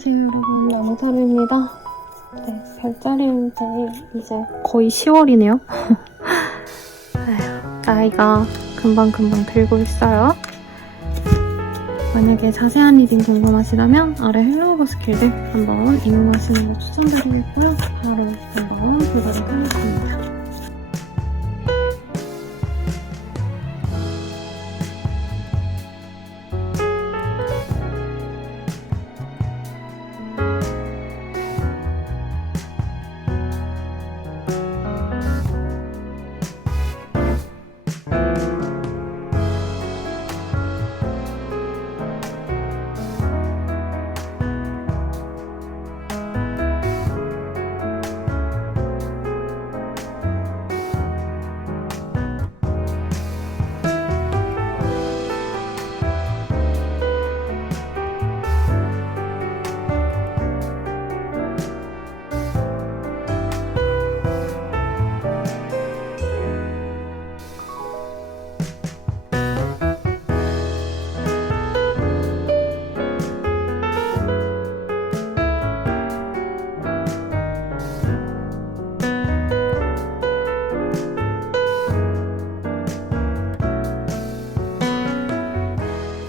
안녕하세요 여러분, 나무사루입니다. 네, 별자리 운세 이제 거의 10월이네요. 나이가 금방금방 들고 있어요. 만약에 자세한 리딩 궁금하시다면 아래 헬로우버 스킬들 한번 이용하시는 거 추천드리겠고요. 바로 한번 보도록 하겠습니다.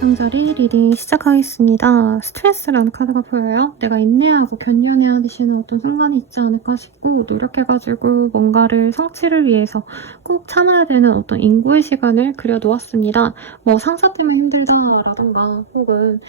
명절이 리딩 시작하겠습니다. 스트레스라는 카드가 보여요. 내가 인내하고 견뎌내야 되시는 어떤 순간이 있지 않을까 싶고 노력해가지고 뭔가를 성취를 위해서 꼭 참아야 되는 어떤 인고의 시간을 그려놓았습니다. 뭐 상사 때문에 힘들다라던가 혹은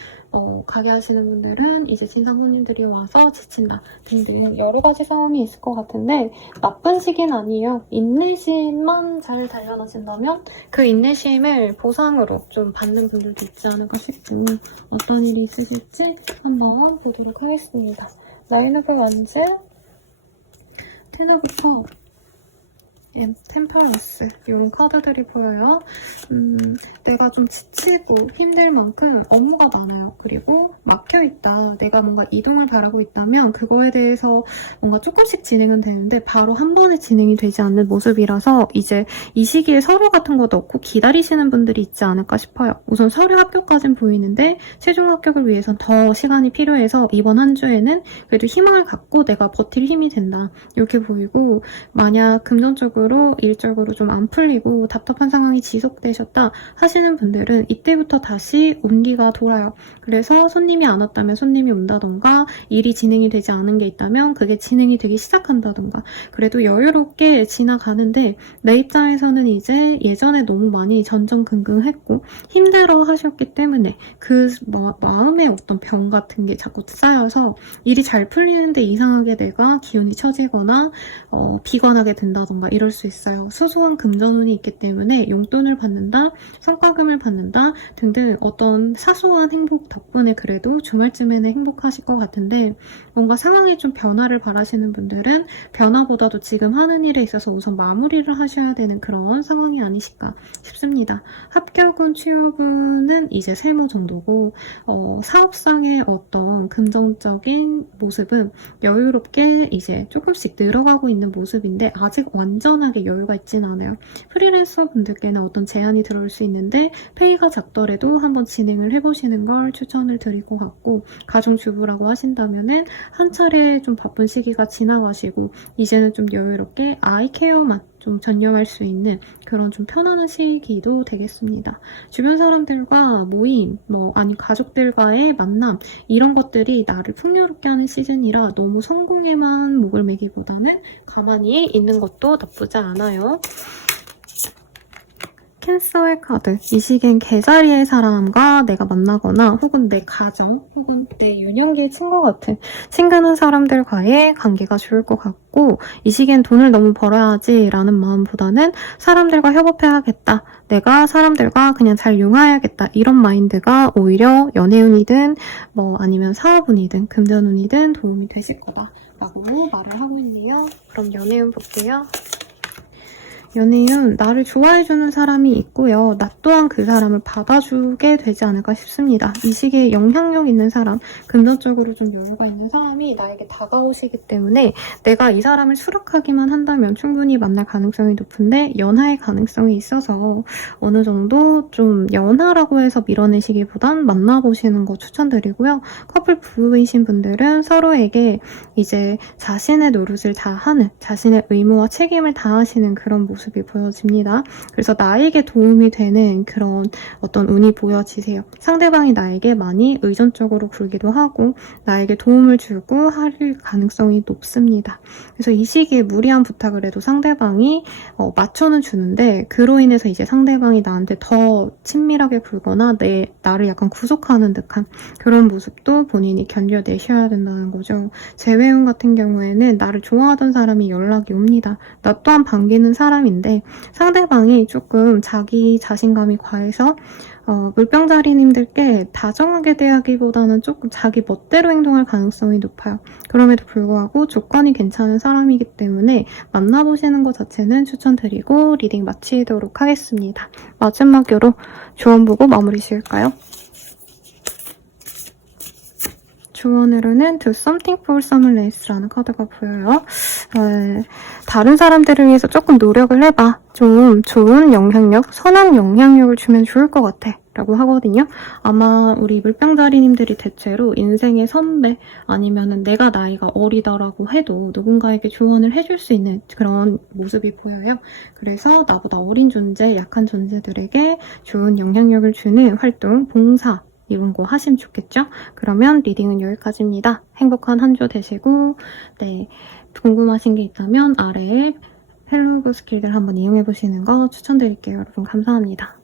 가게 하시는 분들은 이제 신상 손님들이 와서 지친다 등등 여러 가지 상황이 있을 것 같은데 나쁜 시기는 아니에요. 인내심만 잘 단련하신다면 그 인내심을 보상으로 좀 받는 분들도 있지 않을까 싶고 어떤 일이 있으실지 한번 보도록 하겠습니다. 나인 오브 원즈, 텐 오브 컵, 템퍼런스 이런 카드들이 보여요. 내가 좀 지치고 힘들 만큼 업무가 많아요. 그리고 막혀있다. 내가 뭔가 이동을 바라고 있다면 그거에 대해서 뭔가 조금씩 진행은 되는데 바로 한 번에 진행이 되지 않는 모습이라서 이제 이 시기에 서류 같은 거 넣고 기다리시는 분들이 있지 않을까 싶어요. 우선 서류 합격까지는 보이는데 최종 합격을 위해선 더 시간이 필요해서 이번 한 주에는 그래도 희망을 갖고 내가 버틸 힘이 된다. 이렇게 보이고 만약 금전적으로 일적으로 좀 안 풀리고 답답한 상황이 지속되셨다 하시는 분들은 이때부터 다시 온기가 돌아요. 그래서 손님이 안 왔다면 손님이 온다던가 일이 진행이 되지 않은 게 있다면 그게 진행이 되기 시작한다던가 그래도 여유롭게 지나가는데 내 입장에서는 이제 예전에 너무 많이 전전긍긍했고 힘들어 하셨기 때문에 그 마음의 어떤 병 같은 게 자꾸 쌓여서 일이 잘 풀리는데 이상하게 내가 기운이 처지거나 비관하게 된다던가 이럴 수 있어요. 소소한 금전운이 있기 때문에 용돈을 받는다, 성과금을 받는다 등등 어떤 사소한 행복 덕분에 그래도 주말쯤에는 행복하실 것 같은데 뭔가 상황이 좀 변화를 바라시는 분들은 변화보다도 지금 하는 일에 있어서 우선 마무리를 하셔야 되는 그런 상황이 아니실까 싶습니다. 합격운, 취업운은 이제 세무 정도고 사업상의 어떤 긍정적인 모습은 여유롭게 이제 조금씩 늘어가고 있는 모습인데 아직 완전하게 여유가 있진 않아요. 프리랜서 분들께는 어떤 제한이 들어올 수 있는데 페이가 작더라도 한번 진행을 해보시는 걸 추천을 드릴 것 같고 가정주부라고 하신다면은 한 차례 좀 바쁜 시기가 지나가시고 이제는 좀 여유롭게 아이 케어만 좀 전념할 수 있는 그런 좀 편안한 시기도 되겠습니다. 주변 사람들과 모임, 아니 가족들과의 만남 이런 것들이 나를 풍요롭게 하는 시즌이라 너무 성공에만 목을 매기보다는 가만히 있는 것도 나쁘지 않아요. 캔서의 카드. 이 시기엔 개자리의 사람과 내가 만나거나 혹은 내 가정 혹은 내 유년기의 친구 같은 친근한 사람들과의 관계가 좋을 것 같고 이 시기엔 돈을 너무 벌어야지 라는 마음보다는 사람들과 협업해야겠다. 내가 사람들과 그냥 잘 융화해야겠다. 이런 마인드가 오히려 연애운이든 아니면 사업운이든 금전운이든 도움이 되실 거다 라고 말을 하고 있네요. 그럼 연애운 볼게요. 연애운 나를 좋아해주는 사람이 있고요. 나 또한 그 사람을 받아주게 되지 않을까 싶습니다. 이 시기에 영향력 있는 사람, 금전적으로 좀 여유가 있는 사람이 나에게 다가오시기 때문에 내가 이 사람을 수락하기만 한다면 충분히 만날 가능성이 높은데 연하의 가능성이 있어서 어느 정도 좀 연하라고 해서 밀어내시기보단 만나보시는 거 추천드리고요. 커플 부부이신 분들은 서로에게 이제 자신의 노릇을 다 하는, 자신의 의무와 책임을 다하시는 그런 모습이 보여집니다. 그래서 나에게 도움이 되는 그런 어떤 운이 보여지세요. 상대방이 나에게 많이 의존적으로 굴기도 하고 나에게 도움을 주고 할 가능성이 높습니다. 그래서 이 시기에 무리한 부탁을 해도 상대방이 맞춰는 주는데 그로 인해서 이제 상대방이 나한테 더 친밀하게 굴거나 나를 약간 구속하는 듯한 그런 모습도 본인이 견뎌내셔야 된다는 거죠. 재회운 같은 경우에는 나를 좋아하던 사람이 연락이 옵니다. 나 또한 반기는 사람인데 상대방이 조금 자기 자신감이 과해서 물병자리님들께 다정하게 대하기보다는 조금 자기 멋대로 행동할 가능성이 높아요. 그럼에도 불구하고 조건이 괜찮은 사람이기 때문에 만나보시는 것 자체는 추천드리고 리딩 마치도록 하겠습니다. 마지막으로 조언 보고 마무리 지을까요? 조언으로는 Do Something for Someone Else라는 카드가 보여요. 다른 사람들을 위해서 조금 노력을 해봐. 좀 좋은 영향력, 선한 영향력을 주면 좋을 것 같아. 라고 하거든요. 아마 우리 물병자리님들이 대체로 인생의 선배 아니면은 내가 나이가 어리다라고 해도 누군가에게 조언을 해줄 수 있는 그런 모습이 보여요. 그래서 나보다 어린 존재, 약한 존재들에게 좋은 영향력을 주는 활동, 봉사 이런 거 하시면 좋겠죠? 그러면 리딩은 여기까지입니다. 행복한 한 주 되시고 궁금하신 게 있다면 아래에 헬로우 스킬들 한번 이용해보시는 거 추천드릴게요. 여러분 감사합니다.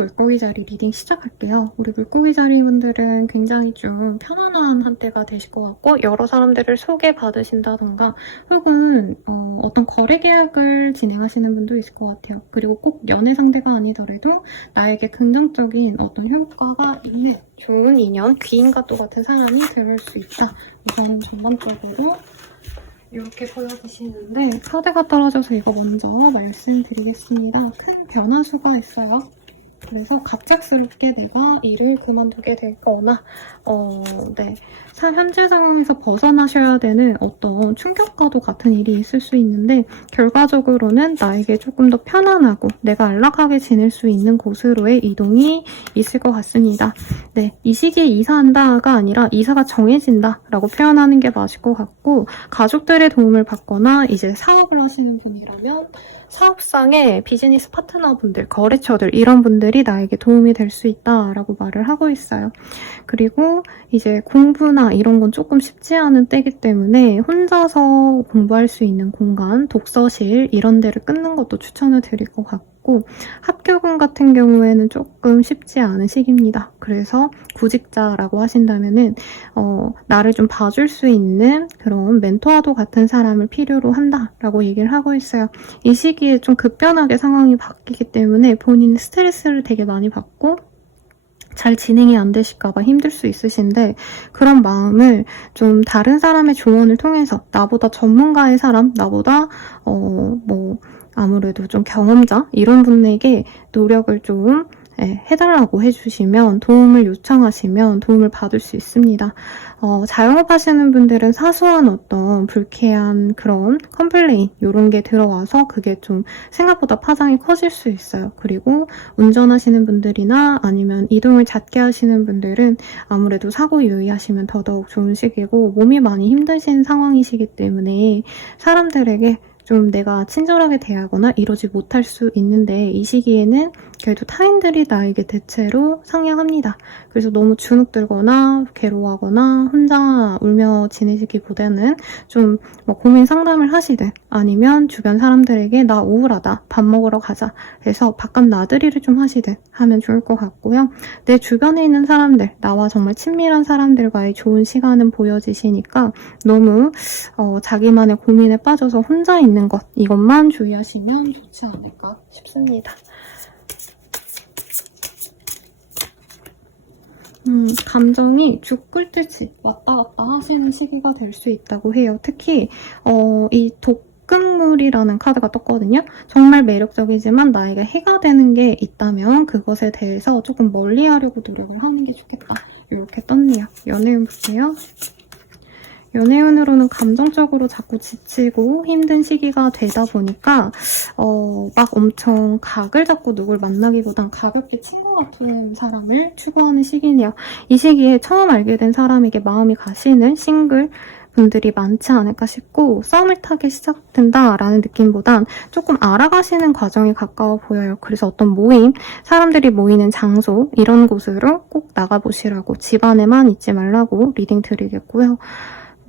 물고기 자리 리딩 시작할게요. 우리 물고기 자리 분들은 굉장히 좀 편안한 한때가 되실 것 같고 여러 사람들을 소개받으신다던가 혹은 어떤 거래 계약을 진행하시는 분도 있을 것 같아요. 그리고 꼭 연애 상대가 아니더라도 나에게 긍정적인 어떤 효과가 있는 좋은 인연, 귀인과 또 같은 사람이 들을 수 있다. 이거는 전반적으로 이렇게 보여지시는데 카드가 떨어져서 이거 먼저 말씀드리겠습니다. 큰 변화수가 있어요. 그래서 갑작스럽게 내가 일을 그만두게 되거나 현재 상황에서 벗어나셔야 되는 어떤 충격과도 같은 일이 있을 수 있는데 결과적으로는 나에게 조금 더 편안하고 내가 안락하게 지낼 수 있는 곳으로의 이동이 있을 것 같습니다. 네, 이 시기에 이사한다가 아니라 이사가 정해진다 라고 표현하는 게 맞을 것 같고 가족들의 도움을 받거나 이제 사업을 하시는 분이라면 사업상의 비즈니스 파트너분들, 거래처들 이런 분들이 나에게 도움이 될 수 있다라고 말을 하고 있어요. 그리고 이제 공부나 이런 건 조금 쉽지 않은 때이기 때문에 혼자서 공부할 수 있는 공간, 독서실 이런 데를 끊는 것도 추천을 드릴 것 같고 합격운 같은 경우에는 조금 쉽지 않은 시기입니다. 그래서 구직자라고 하신다면은 나를 좀 봐줄 수 있는 그런 멘토와도 같은 사람을 필요로 한다라고 얘기를 하고 있어요. 이 시기에 좀 급변하게 상황이 바뀌기 때문에 본인은 스트레스를 되게 많이 받고 잘 진행이 안 되실까봐 힘들 수 있으신데 그런 마음을 좀 다른 사람의 조언을 통해서 나보다 전문가의 사람, 나보다 아무래도 좀 경험자 이런 분에게 노력을 좀 해달라고 해주시면 도움을 요청하시면 도움을 받을 수 있습니다. 자영업 하시는 분들은 사소한 어떤 불쾌한 그런 컴플레인 이런 게 들어와서 그게 좀 생각보다 파장이 커질 수 있어요. 그리고 운전하시는 분들이나 아니면 이동을 잦게 하시는 분들은 아무래도 사고 유의하시면 더더욱 좋은 시기고 몸이 많이 힘드신 상황이시기 때문에 사람들에게 좀 내가 친절하게 대하거나 이러지 못할 수 있는데 이 시기에는 그래도 타인들이 나에게 대체로 상냥합니다. 그래서 너무 주눅 들거나 괴로워하거나 혼자 울며 지내시기보다는 좀 고민 상담을 하시든 아니면 주변 사람들에게 나 우울하다, 밥 먹으러 가자 해서 바깥 나들이를 좀 하시든 하면 좋을 것 같고요. 내 주변에 있는 사람들, 나와 정말 친밀한 사람들과의 좋은 시간은 보여지시니까 너무 자기만의 고민에 빠져서 혼자 있는 것 이것만 주의하시면 좋지 않을까 싶습니다. 감정이 죽 끓듯이 왔다 갔다 하시는 시기가 될 수 있다고 해요. 특히 이 독극물이라는 카드가 떴거든요. 정말 매력적이지만 나에게 해가 되는 게 있다면 그것에 대해서 조금 멀리하려고 노력을 하는 게 좋겠다. 이렇게 떴네요. 연애운 볼게요. 연애운으로는 감정적으로 자꾸 지치고 힘든 시기가 되다 보니까 막 엄청 각을 잡고 누굴 만나기보단 가볍게 친구 같은 사람을 추구하는 시기네요. 이 시기에 처음 알게 된 사람에게 마음이 가시는 싱글 분들이 많지 않을까 싶고 썸을 타기 시작된다라는 느낌보단 조금 알아가시는 과정이 가까워 보여요. 그래서 어떤 모임, 사람들이 모이는 장소 이런 곳으로 꼭 나가보시라고 집안에만 있지 말라고 리딩 드리겠고요.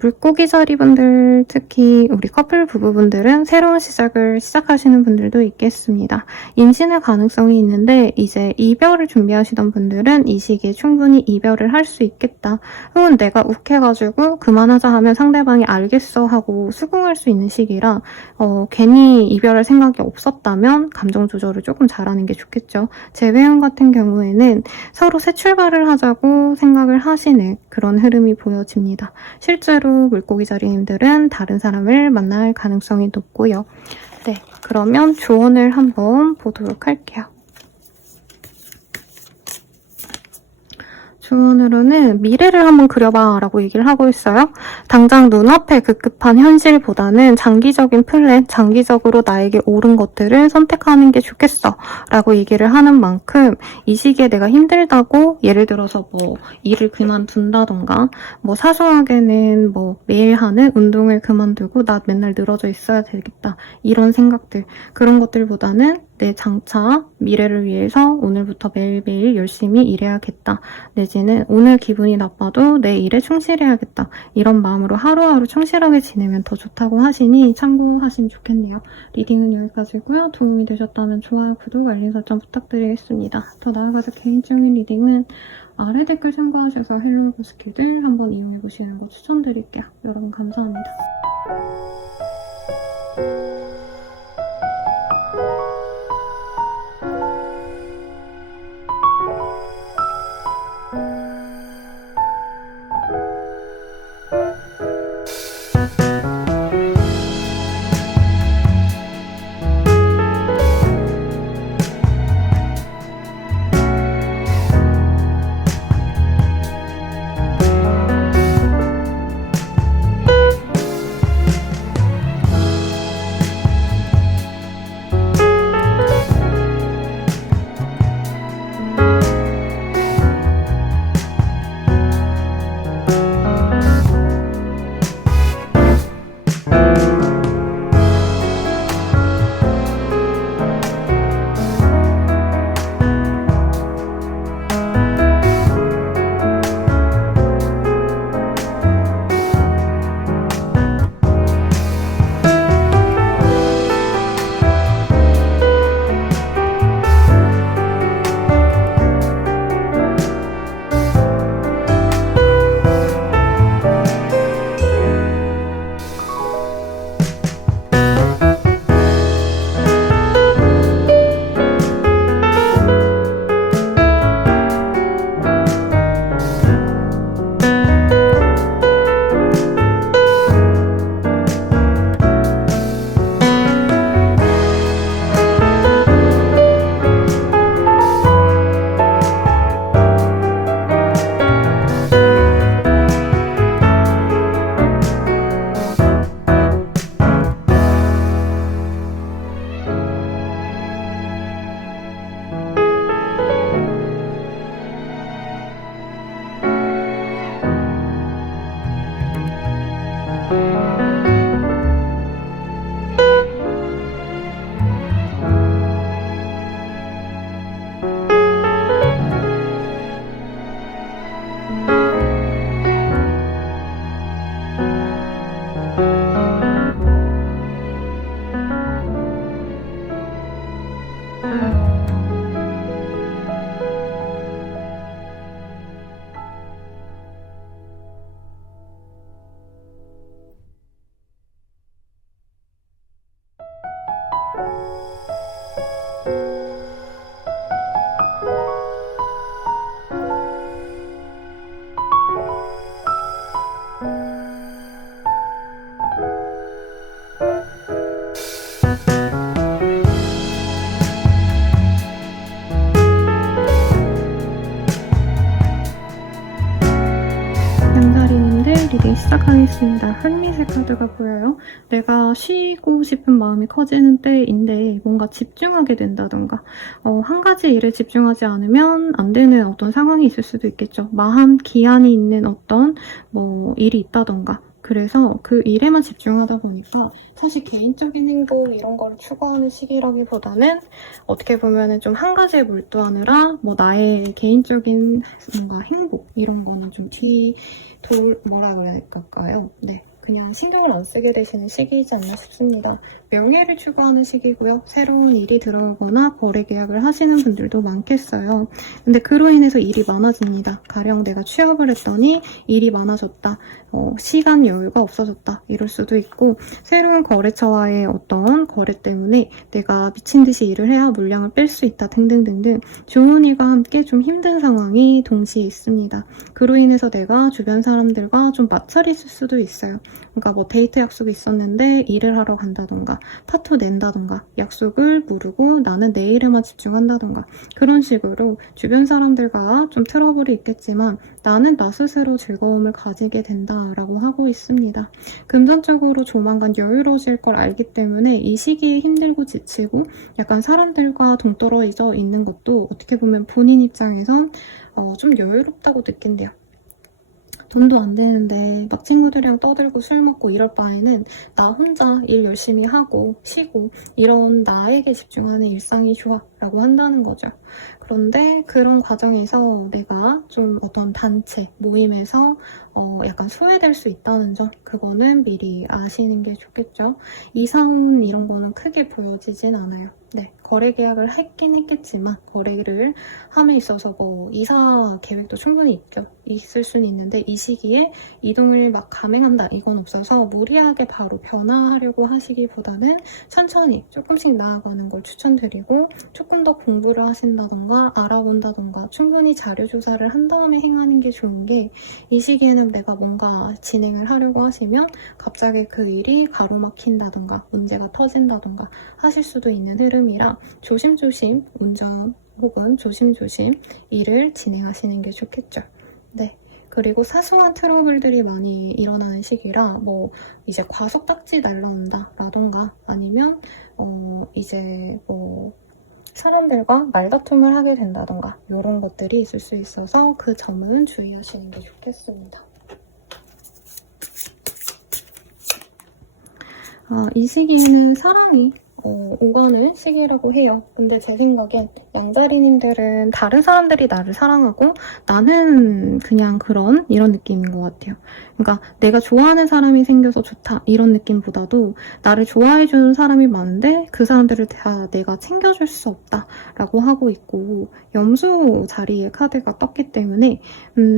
물고기 자리분들, 특히 우리 커플 부부분들은 새로운 시작을 시작하시는 분들도 있겠습니다. 임신의 가능성이 있는데 이제 이별을 준비하시던 분들은 이 시기에 충분히 이별을 할 수 있겠다. 혹은 내가 욱해가지고 그만하자 하면 상대방이 알겠어 하고 수긍할 수 있는 시기라 괜히 이별할 생각이 없었다면 감정 조절을 조금 잘하는 게 좋겠죠. 재회원 같은 경우에는 서로 새 출발을 하자고 생각을 하시는 그런 흐름이 보여집니다. 실제로 물고기 자리님들은 다른 사람을 만날 가능성이 높고요. 네, 그러면 조언을 한번 보도록 할게요. 조언으로는 미래를 한번 그려봐 라고 얘기를 하고 있어요. 당장 눈앞에 급급한 현실보다는 장기적인 플랜, 장기적으로 나에게 옳은 것들을 선택하는 게 좋겠어 라고 얘기를 하는 만큼 이 시기에 내가 힘들다고 예를 들어서 일을 그만둔다던가 사소하게는 매일 하는 운동을 그만두고 나 맨날 늘어져 있어야 되겠다 이런 생각들 그런 것들보다는 내 장차 미래를 위해서 오늘부터 매일매일 열심히 일해야겠다. 내지는 오늘 기분이 나빠도 내 일에 충실해야겠다. 이런 마음으로 하루하루 충실하게 지내면 더 좋다고 하시니 참고하시면 좋겠네요. 리딩은 여기까지고요. 도움이 되셨다면 좋아요, 구독, 알림 설정 부탁드리겠습니다. 더 나아가서 개인적인 리딩은 아래 댓글 참고하셔서 헬로우 스킬들 한번 이용해보시는 거 추천드릴게요. 여러분 감사합니다. 보겠습니다. 한미세 카드가 보여요. 내가 쉬고 싶은 마음이 커지는 때인데 뭔가 집중하게 된다던가 한 가지 일에 집중하지 않으면 안 되는 어떤 상황이 있을 수도 있겠죠. 마한 기한이 있는 어떤 일이 있다던가 그래서 그 일에만 집중하다 보니까 사실 개인적인 행복 이런 걸 추구하는 시기라기보다는 어떻게 보면은 좀 한 가지에 몰두하느라 나의 개인적인 뭔가 행복 이런 거는 좀 뭐라 그래야 될까요? 네. 그냥 신경을 안 쓰게 되시는 시기이지 않나 싶습니다. 명예를 추구하는 시기고요. 새로운 일이 들어오거나 거래 계약을 하시는 분들도 많겠어요. 근데 그로 인해서 일이 많아집니다. 가령 내가 취업을 했더니 일이 많아졌다. 시간 여유가 없어졌다. 이럴 수도 있고 새로운 거래처와의 어떤 거래 때문에 내가 미친 듯이 일을 해야 물량을 뺄 수 있다 등등등등 좋은 일과 함께 좀 힘든 상황이 동시에 있습니다. 그로 인해서 내가 주변 사람들과 좀 마찰이 있을 수도 있어요. 그러니까 데이트 약속이 있었는데 일을 하러 간다던가 파토 낸다던가 약속을 무르고 나는 내 일에만 집중한다던가 그런 식으로 주변 사람들과 좀 트러블이 있겠지만 나는 나 스스로 즐거움을 가지게 된다라고 하고 있습니다. 금전적으로 조만간 여유로워질 걸 알기 때문에 이 시기에 힘들고 지치고 약간 사람들과 동떨어져 있는 것도 어떻게 보면 본인 입장에선 좀 여유롭다고 느낀대요. 돈도 안 되는데 막 친구들이랑 떠들고 술 먹고 이럴 바에는 나 혼자 일 열심히 하고 쉬고 이런 나에게 집중하는 일상이 좋아 라고 한다는 거죠. 그런데 그런 과정에서 내가 좀 어떤 단체, 모임에서 약간 소외될 수 있다는 점 그거는 미리 아시는 게 좋겠죠. 이사운 이런 거는 크게 보여지진 않아요. 네, 거래 계약을 했긴 했겠지만 거래를 함에 있어서 이사 계획도 충분히 있을 수는 있는데 이 시기에 이동을 막 감행한다 이건 없어서 무리하게 바로 변화하려고 하시기보다는 천천히 조금씩 나아가는 걸 추천드리고 조금 더 공부를 하신다던가 알아본다던가 충분히 자료 조사를 한 다음에 행하는 게 좋은 게 이 시기에는 내가 뭔가 진행을 하려고 하시면 갑자기 그 일이 가로막힌다던가 문제가 터진다던가 하실 수도 있는 흐름이라 조심조심 운전 혹은 조심조심 일을 진행하시는 게 좋겠죠. 네. 그리고 사소한 트러블들이 많이 일어나는 시기라 이제 과속 딱지 날라온다 라던가 아니면 이제 사람들과 말다툼을 하게 된다던가 이런 것들이 있을 수 있어서 그 점은 주의하시는 게 좋겠습니다. 이 시기에는 사랑이 오가는 시기라고 해요. 근데 제 생각엔 양자리님들은 다른 사람들이 나를 사랑하고 나는 그냥 이런 느낌인 것 같아요. 그러니까 내가 좋아하는 사람이 생겨서 좋다 이런 느낌보다도 나를 좋아해주는 사람이 많은데 그 사람들을 다 내가 챙겨줄 수 없다라고 하고 있고 염소 자리에 카드가 떴기 때문에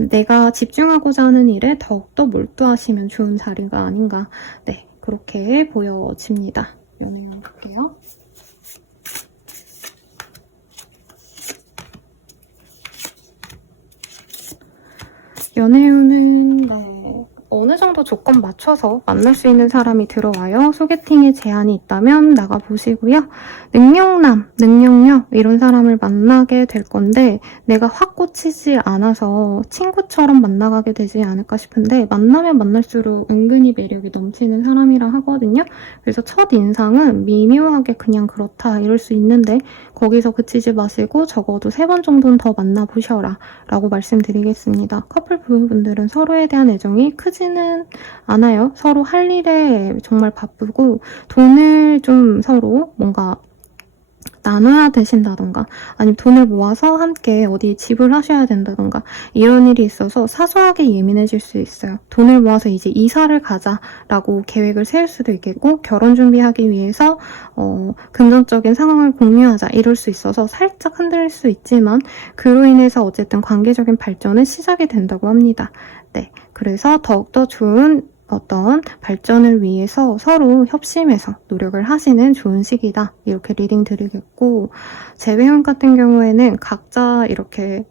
내가 집중하고자 하는 일에 더욱더 몰두하시면 좋은 자리가 아닌가 네 그렇게 보여집니다. 연애운 볼게요. 연애운은 어느 정도 조건 맞춰서 만날 수 있는 사람이 들어와요. 소개팅에 제한이 있다면 나가보시고요. 능력남, 능력녀 이런 사람을 만나게 될 건데 내가 확 꽂히지 않아서 친구처럼 만나가게 되지 않을까 싶은데 만나면 만날수록 은근히 매력이 넘치는 사람이라 하거든요. 그래서 첫 인상은 미묘하게 그냥 그렇다 이럴 수 있는데 거기서 그치지 마시고 적어도 3번 정도는 더 만나보셔라 라고 말씀드리겠습니다. 커플 부부분들은 서로에 대한 애정이 크지는 않아요. 서로 할 일에 정말 바쁘고 돈을 좀 서로 뭔가 나눠야 되신다던가 아니면 돈을 모아서 함께 어디 지불하셔야 된다던가 이런 일이 있어서 사소하게 예민해질 수 있어요. 돈을 모아서 이제 이사를 가자라고 계획을 세울 수도 있겠고 결혼 준비하기 위해서 금전적인 상황을 공유하자 이럴 수 있어서 살짝 흔들릴 수 있지만 그로 인해서 어쨌든 관계적인 발전은 시작이 된다고 합니다. 네, 그래서 더욱더 좋은 어떤 발전을 위해서 서로 협심해서 노력을 하시는 좋은 시기다. 이렇게 리딩 드리겠고 재회원 같은 경우에는 각자 이렇게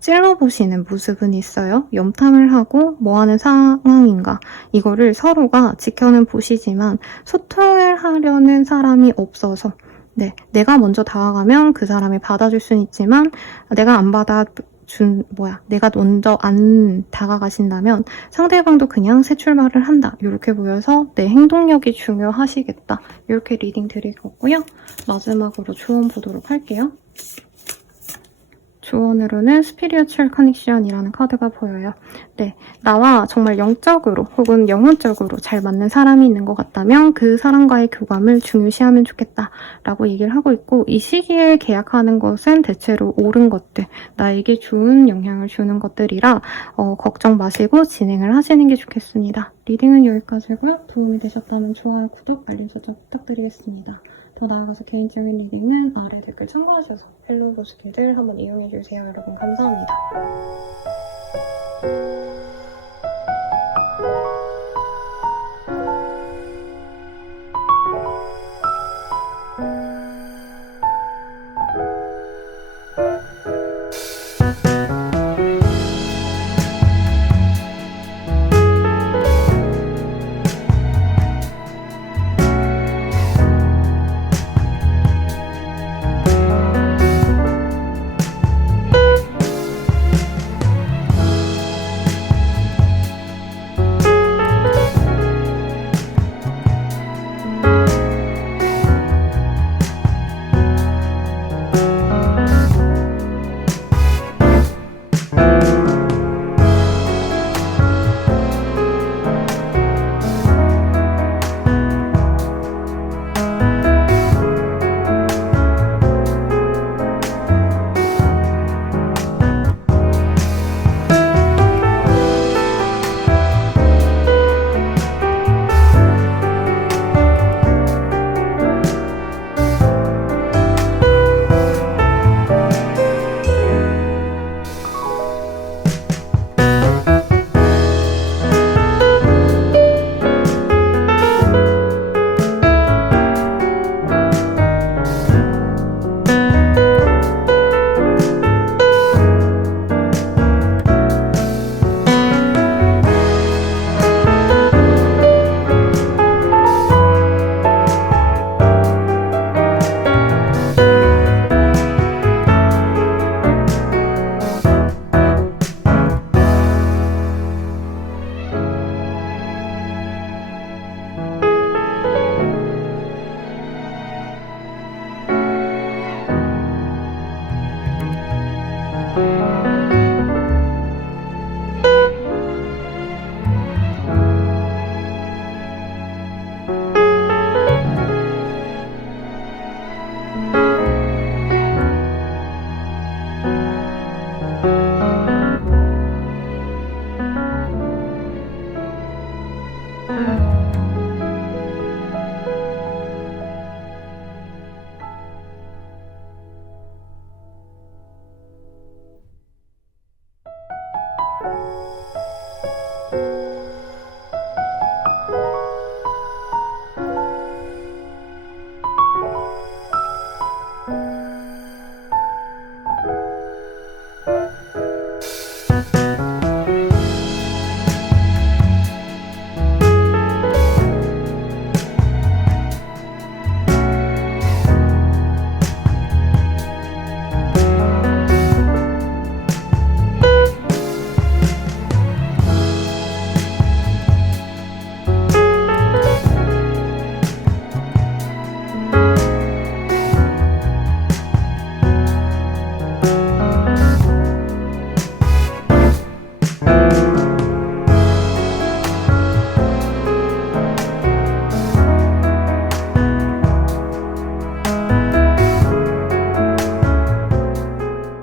찔러보시는 모습은 있어요. 염탐을 하고 뭐 하는 상황인가 이거를 서로가 지켜는 보시지만 소통을 하려는 사람이 없어서 네, 내가 먼저 다가가면 그 사람이 받아줄 수는 있지만 내가 안 받아 내가 먼저 안 다가가신다면 상대방도 그냥 새 출발을 한다. 이렇게 보여서 내 행동력이 중요하시겠다. 이렇게 리딩 드릴 거고요. 마지막으로 조언 보도록 할게요. 조언으로는 스피리추얼 커넥션이라는 카드가 보여요. 네, 나와 정말 영적으로 혹은 영혼적으로 잘 맞는 사람이 있는 것 같다면 그 사람과의 교감을 중요시하면 좋겠다 라고 얘기를 하고 있고, 이 시기에 계약하는 것은 대체로 옳은 것들, 나에게 좋은 영향을 주는 것들이라 걱정 마시고 진행을 하시는 게 좋겠습니다. 리딩은 여기까지고요. 도움이 되셨다면 좋아요, 구독, 알림 설정 부탁드리겠습니다. 더 나아가서 개인적인 리딩은 아래 댓글 참고하셔서 헬로 로스킬들 한번 이용해주세요. 여러분 감사합니다.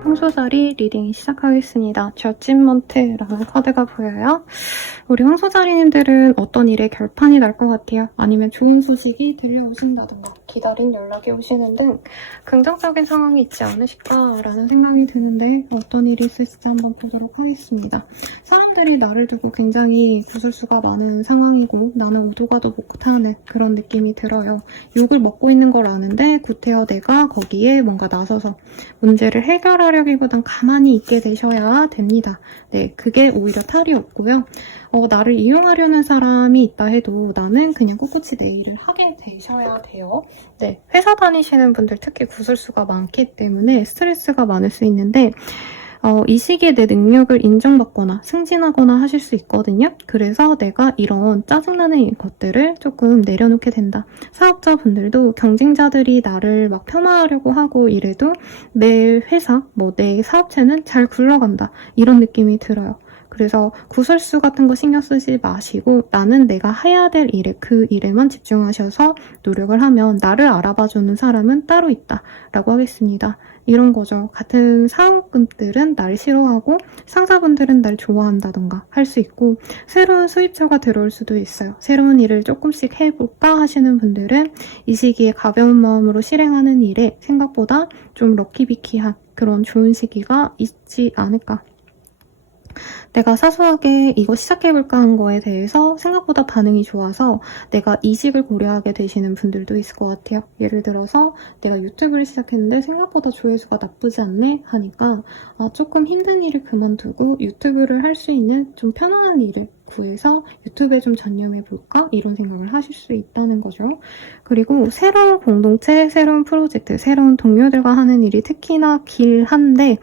황소자리 리딩 시작하겠습니다. 저짓먼트라는 카드가 보여요. 우리 황소자리님들은 어떤 일에 결판이 날 것 같아요. 아니면 좋은 소식이 들려오신다든가 기다린 연락이 오시는 등 긍정적인 상황이 있지 않으실까라는 생각이 드는데 어떤 일이 있을지 한번 보도록 하겠습니다. 사람들이 나를 두고 굉장히 구설수가 많은 상황이고 나는 오도 가도 못하는 그런 느낌이 들어요. 욕을 먹고 있는 걸 아는데 구태여 내가 거기에 뭔가 나서서 문제를 해결하려기보단 가만히 있게 되셔야 됩니다. 네, 그게 오히려 탈이 없고요. 나를 이용하려는 사람이 있다 해도 나는 그냥 꿋꿋이 내 일을 하게 되셔야 돼요. 네, 회사 다니시는 분들 특히 구설수가 많기 때문에 스트레스가 많을 수 있는데 이 시기에 내 능력을 인정받거나 승진하거나 하실 수 있거든요. 그래서 내가 이런 짜증나는 것들을 조금 내려놓게 된다. 사업자분들도 경쟁자들이 나를 막 폄하하려고 하고 이래도 내 회사, 내 사업체는 잘 굴러간다. 이런 느낌이 들어요. 그래서 구설수 같은 거 신경 쓰지 마시고 나는 내가 해야 될 일에 그 일에만 집중하셔서 노력을 하면 나를 알아봐주는 사람은 따로 있다 라고 하겠습니다. 이런 거죠. 같은 사원급들은 날 싫어하고 상사분들은 날 좋아한다던가 할 수 있고 새로운 수입처가 들어올 수도 있어요. 새로운 일을 조금씩 해볼까 하시는 분들은 이 시기에 가벼운 마음으로 실행하는 일에 생각보다 좀 럭키비키한 그런 좋은 시기가 있지 않을까. 내가 사소하게 이거 시작해볼까 한 거에 대해서 생각보다 반응이 좋아서 내가 이직을 고려하게 되시는 분들도 있을 것 같아요. 예를 들어서 내가 유튜브를 시작했는데 생각보다 조회수가 나쁘지 않네 하니까 조금 힘든 일을 그만두고 유튜브를 할 수 있는 좀 편안한 일을 구해서 유튜브에 좀 전념해볼까? 이런 생각을 하실 수 있다는 거죠. 그리고 새로운 공동체, 새로운 프로젝트, 새로운 동료들과 하는 일이 특히나 길한데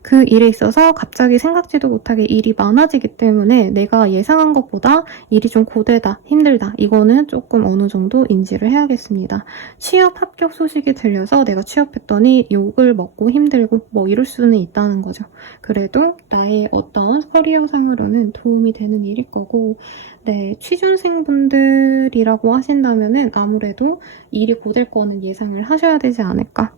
그 일에 있어서 갑자기 생각지도 못하게 일이 많아지기 때문에 내가 예상한 것보다 일이 좀 고되다, 힘들다. 이거는 조금 어느 정도 인지를 해야겠습니다. 취업 합격 소식이 들려서 내가 취업했더니 욕을 먹고 힘들고 이럴 수는 있다는 거죠. 그래도 나의 어떤 커리어상으로는 도움이 되는 일일 거고 취준생분들이라고 하신다면은 아무래도 일이 고될 거는 예상을 하셔야 되지 않을까.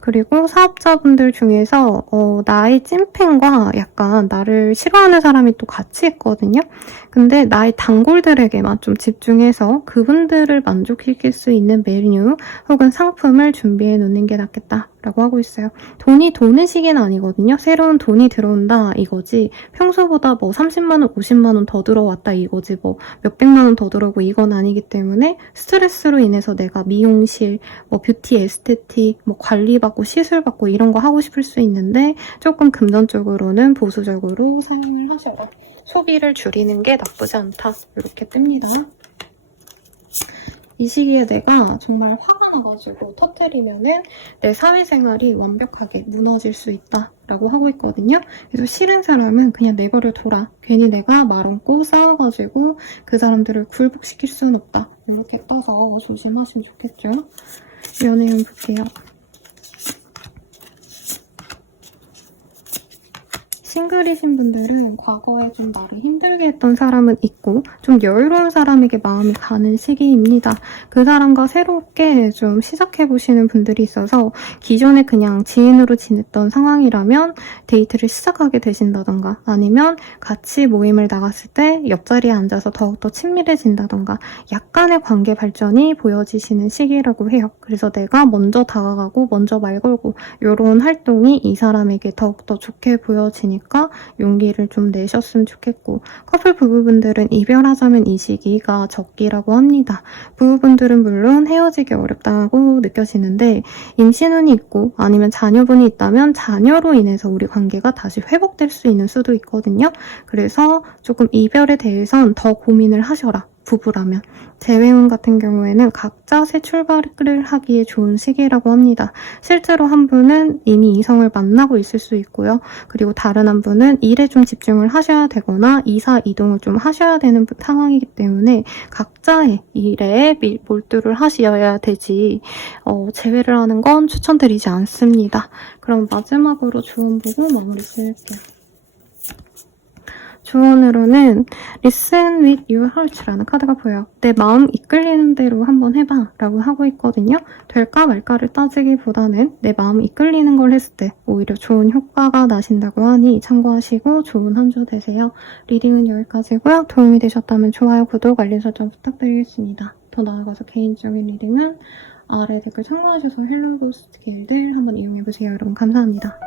그리고 사업자분들 중에서 나의 찐팬과 약간 나를 싫어하는 사람이 또 같이 있거든요. 근데 나의 단골들에게만 좀 집중해서 그분들을 만족시킬 수 있는 메뉴 혹은 상품을 준비해 놓는 게 낫겠다라고 하고 있어요. 돈이 도는 시기는 아니거든요. 새로운 돈이 들어온다 이거지 평소보다 30만 원, 50만 원 더 들어왔다 이거지 몇백만 원 더 들어오고 이건 아니기 때문에 스트레스로 인해서 내가 미용실, 뷰티 에스테틱, 관리받고 시술받고 이런 거 하고 싶을 수 있는데 조금 금전적으로는 보수적으로 사용을 하셔라. 소비를 줄이는 게 나쁘지 않다. 이렇게 뜹니다. 이 시기에 내가 정말 화가 나가지고 터뜨리면은 내 사회생활이 완벽하게 무너질 수 있다 라고 하고 있거든요. 그래서 싫은 사람은 그냥 내버려 둬라. 괜히 내가 말 얹고 싸워가지고 그 사람들을 굴복시킬 수는 없다. 이렇게 떠서 조심하시면 좋겠죠. 연애운 볼게요. 싱글이신 분들은 과거에 좀 나를 힘들게 했던 사람은 있고 좀 여유로운 사람에게 마음이 가는 시기입니다. 그 사람과 새롭게 좀 시작해보시는 분들이 있어서 기존에 그냥 지인으로 지냈던 상황이라면 데이트를 시작하게 되신다던가 아니면 같이 모임을 나갔을 때 옆자리에 앉아서 더욱더 친밀해진다던가 약간의 관계 발전이 보여지시는 시기라고 해요. 그래서 내가 먼저 다가가고 먼저 말 걸고 이런 활동이 이 사람에게 더욱더 좋게 보여지니까 용기를 좀 내셨으면 좋겠고 커플 부부분들은 이별하자면 이 시기가 적기라고 합니다. 부부분들은 물론 헤어지기 어렵다고 느껴지는데 임신운이 있고 아니면 자녀분이 있다면 자녀로 인해서 우리 관계가 다시 회복될 수 있는 수도 있거든요. 그래서 조금 이별에 대해선 더 고민을 하셔라. 부부라면. 재회운 같은 경우에는 각자 새 출발을 하기에 좋은 시기라고 합니다. 실제로 한 분은 이미 이성을 만나고 있을 수 있고요. 그리고 다른 한 분은 일에 좀 집중을 하셔야 되거나 이사 이동을 좀 하셔야 되는 상황이기 때문에 각자의 일에 몰두를 하셔야 되지 재회를 하는 건 추천드리지 않습니다. 그럼 마지막으로 조언 보고 마무리 지을게요. 조언으로는 Listen with your heart라는 카드가 보여요. 내 마음 이끌리는 대로 한번 해봐 라고 하고 있거든요. 될까 말까를 따지기보다는 내 마음 이끌리는 걸 했을 때 오히려 좋은 효과가 나신다고 하니 참고하시고 좋은 한 주 되세요. 리딩은 여기까지고요. 도움이 되셨다면 좋아요, 구독, 알림 설정 부탁드리겠습니다. 더 나아가서 개인적인 리딩은 아래 댓글 참고하셔서 헬로 고스트 길드 한번 이용해보세요. 여러분 감사합니다.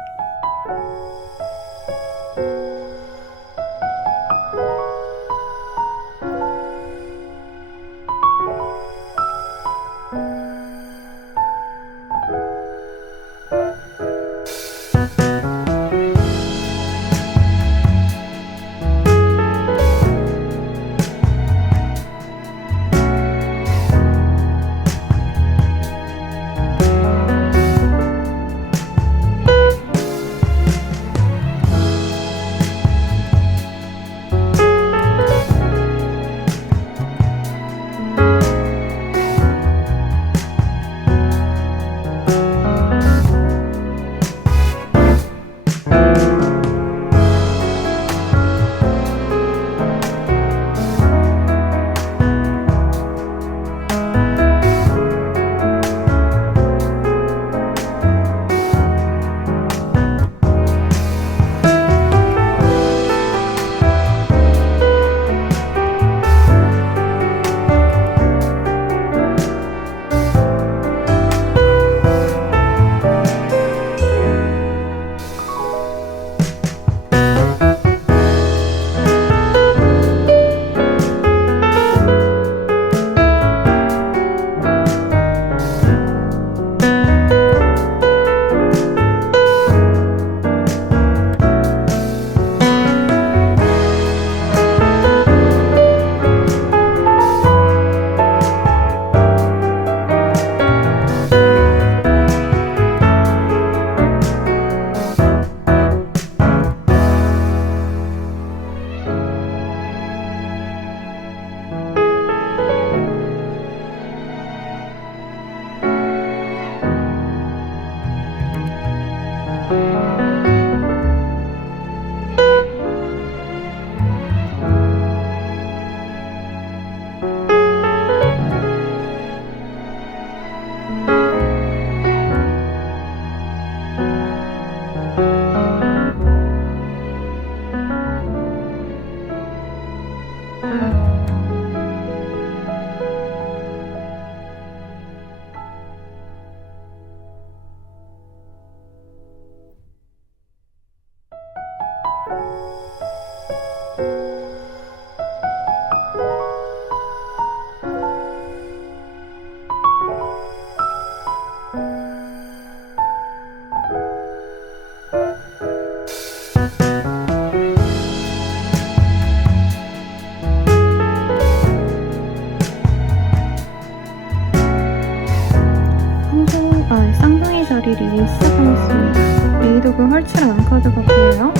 카드가 쌍둥이 자리를 시작하겠습니다. 레이더그 헐치라는 카드가 보여요.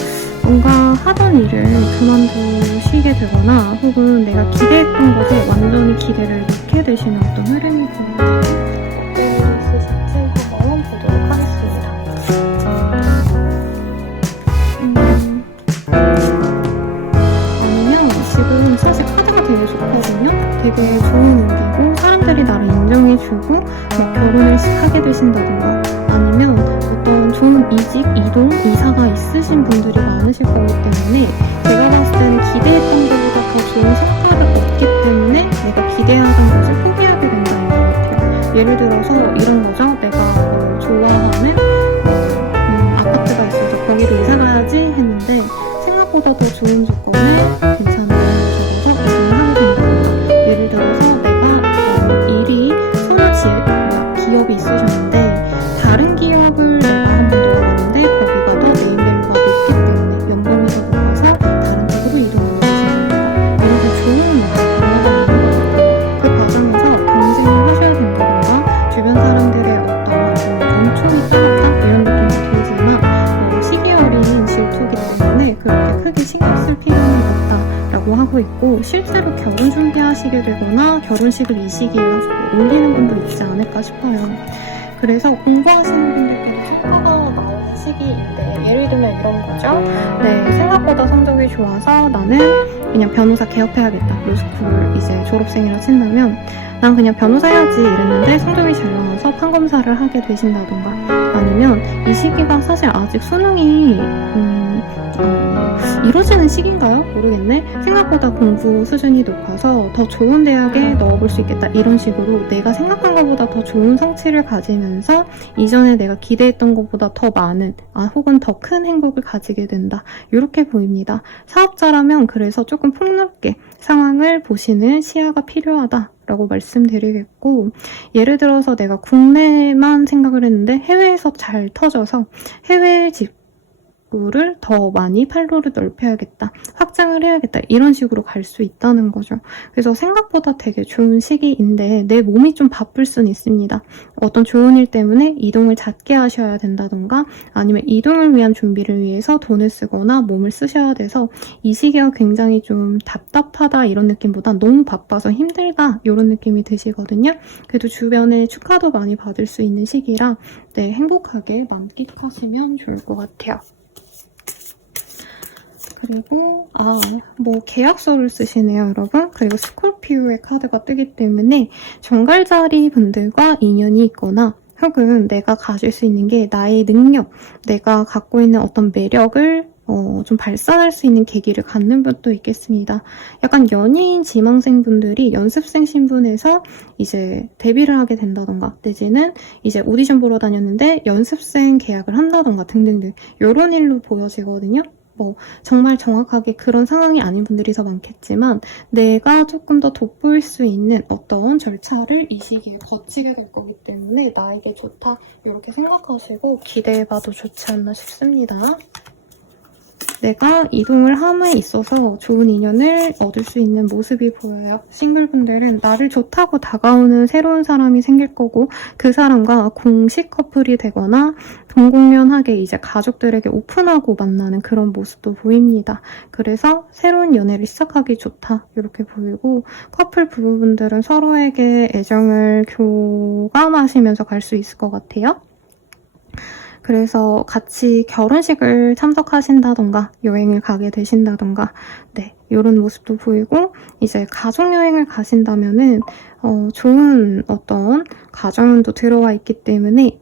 뭔가 하던 일을 그만두시게 되거나 혹은 내가 기대했던 것에 완전히 기대를 놓게 되시는 어떤 흐름이 보여요. 어떤 일이 있으실지 한번 보도록 하겠습니다. 아니면 지금 사실 카드가 되게 좋거든요. 되게 좋은 운기고 사람들이 나를 인정해주고 뭐 결혼을 하게 되신다던가 아니면 어떤 좋은 이직, 이동, 이사가 있으신 분들이 많으실 거기 때문에 제가 봤을 때는 기대했던 것보다 더 좋은 성과를 얻기 때문에 내가 기대하던 것을 포기하게 된다는 것 같아요. 예를 들어서 이런 거죠. 내가 좋아하는 아파트가 있어서 거기로 이사 가야지 했는데 생각보다 더 좋은 조건에 괜찮은 곳에서 이동을 하게 된다던가 예를 들어서 내가 일이 기업이 있으셨는데 다른 기업을 내가 한 번 들어갔는데 거기가 더 네임밸류가 높기 때문에 연봉이 더 높아서 다른 쪽으로 이동을 하시는 이렇게 좋은 그 과정에서 경쟁을 하셔야 된다던가 주변 사람들의 어떤 경총이 따랐다 이런 느낌이 들지만 시기 어린 질투기 때문에 그렇게 크게 신경 쓸 필요는 없다라고 하고 있고 실제로 결혼 준비하시게 되거나 결혼식을 이 시기에 올리는 분도 있지 않을까 싶어요. 그래서 공부하시는 분들께도 성과가 나오는 시기인데 예를 들면 이런 거죠. 네, 생각보다 성적이 좋아서 나는 그냥 변호사 개업해야겠다. 로스쿨 이제 졸업생이라 친다면 난 그냥 변호사 해야지 이랬는데 성적이 잘 나와서 판검사를 하게 되신다던가 아니면 이 시기가 사실 아직 수능이 이루어지는 시기인가요? 모르겠네. 생각보다 공부 수준이 높아서 더 좋은 대학에 넣어볼 수 있겠다. 이런 식으로 내가 생각한 것보다 더 좋은 성취를 가지면서 이전에 내가 기대했던 것보다 더 많은 혹은 더 큰 행복을 가지게 된다. 이렇게 보입니다. 사업자라면 그래서 조금 폭넓게 상황을 보시는 시야가 필요하다. 라고 말씀드리겠고 예를 들어서 내가 국내만 생각을 했는데 해외에서 잘 터져서 해외 직구를 더 많이 판로를 넓혀야겠다, 확장을 해야겠다 이런 식으로 갈 수 있다는 거죠. 그래서 생각보다 되게 좋은 시기인데 내 몸이 좀 바쁠 수는 있습니다. 어떤 좋은 일 때문에 이동을 잦게 하셔야 된다던가 아니면 이동을 위한 준비를 위해서 돈을 쓰거나 몸을 쓰셔야 돼서 이 시기가 굉장히 좀 답답하다 이런 느낌보다 너무 바빠서 힘들다 이런 느낌이 드시거든요. 그래도 주변에 축하도 많이 받을 수 있는 시기라 네, 행복하게 만끽하시면 좋을 것 같아요. 그리고 뭐 계약서를 쓰시네요, 여러분. 그리고 스콜피오의 카드가 뜨기 때문에 정갈자리 분들과 인연이 있거나 혹은 내가 가질 수 있는 게 나의 능력, 내가 갖고 있는 어떤 매력을 좀 발산할 수 있는 계기를 갖는 분도 있겠습니다. 약간 연예인 지망생 분들이 연습생 신분에서 이제 데뷔를 하게 된다던가 내지는 이제 오디션 보러 다녔는데 연습생 계약을 한다던가 등등등 이런 일로 보여지거든요. 뭐 정말 정확하게 그런 상황이 아닌 분들이 더 많겠지만 내가 조금 더 돋보일 수 있는 어떤 절차를 이 시기에 거치게 될 거기 때문에 나에게 좋다 이렇게 생각하시고 기대해봐도 좋지 않나 싶습니다. 내가 이동을 함에 있어서 좋은 인연을 얻을 수 있는 모습이 보여요. 싱글분들은 나를 좋다고 다가오는 새로운 사람이 생길 거고 그 사람과 공식 커플이 되거나 동공연하게 이제 가족들에게 오픈하고 만나는 그런 모습도 보입니다. 그래서 새로운 연애를 시작하기 좋다 이렇게 보이고 커플 부부분들은 서로에게 애정을 교감하시면서 갈 수 있을 것 같아요. 그래서 같이 결혼식을 참석하신다던가 여행을 가게 되신다던가 네, 이런 모습도 보이고 이제 가족여행을 가신다면은 좋은 어떤 가정운도 들어와 있기 때문에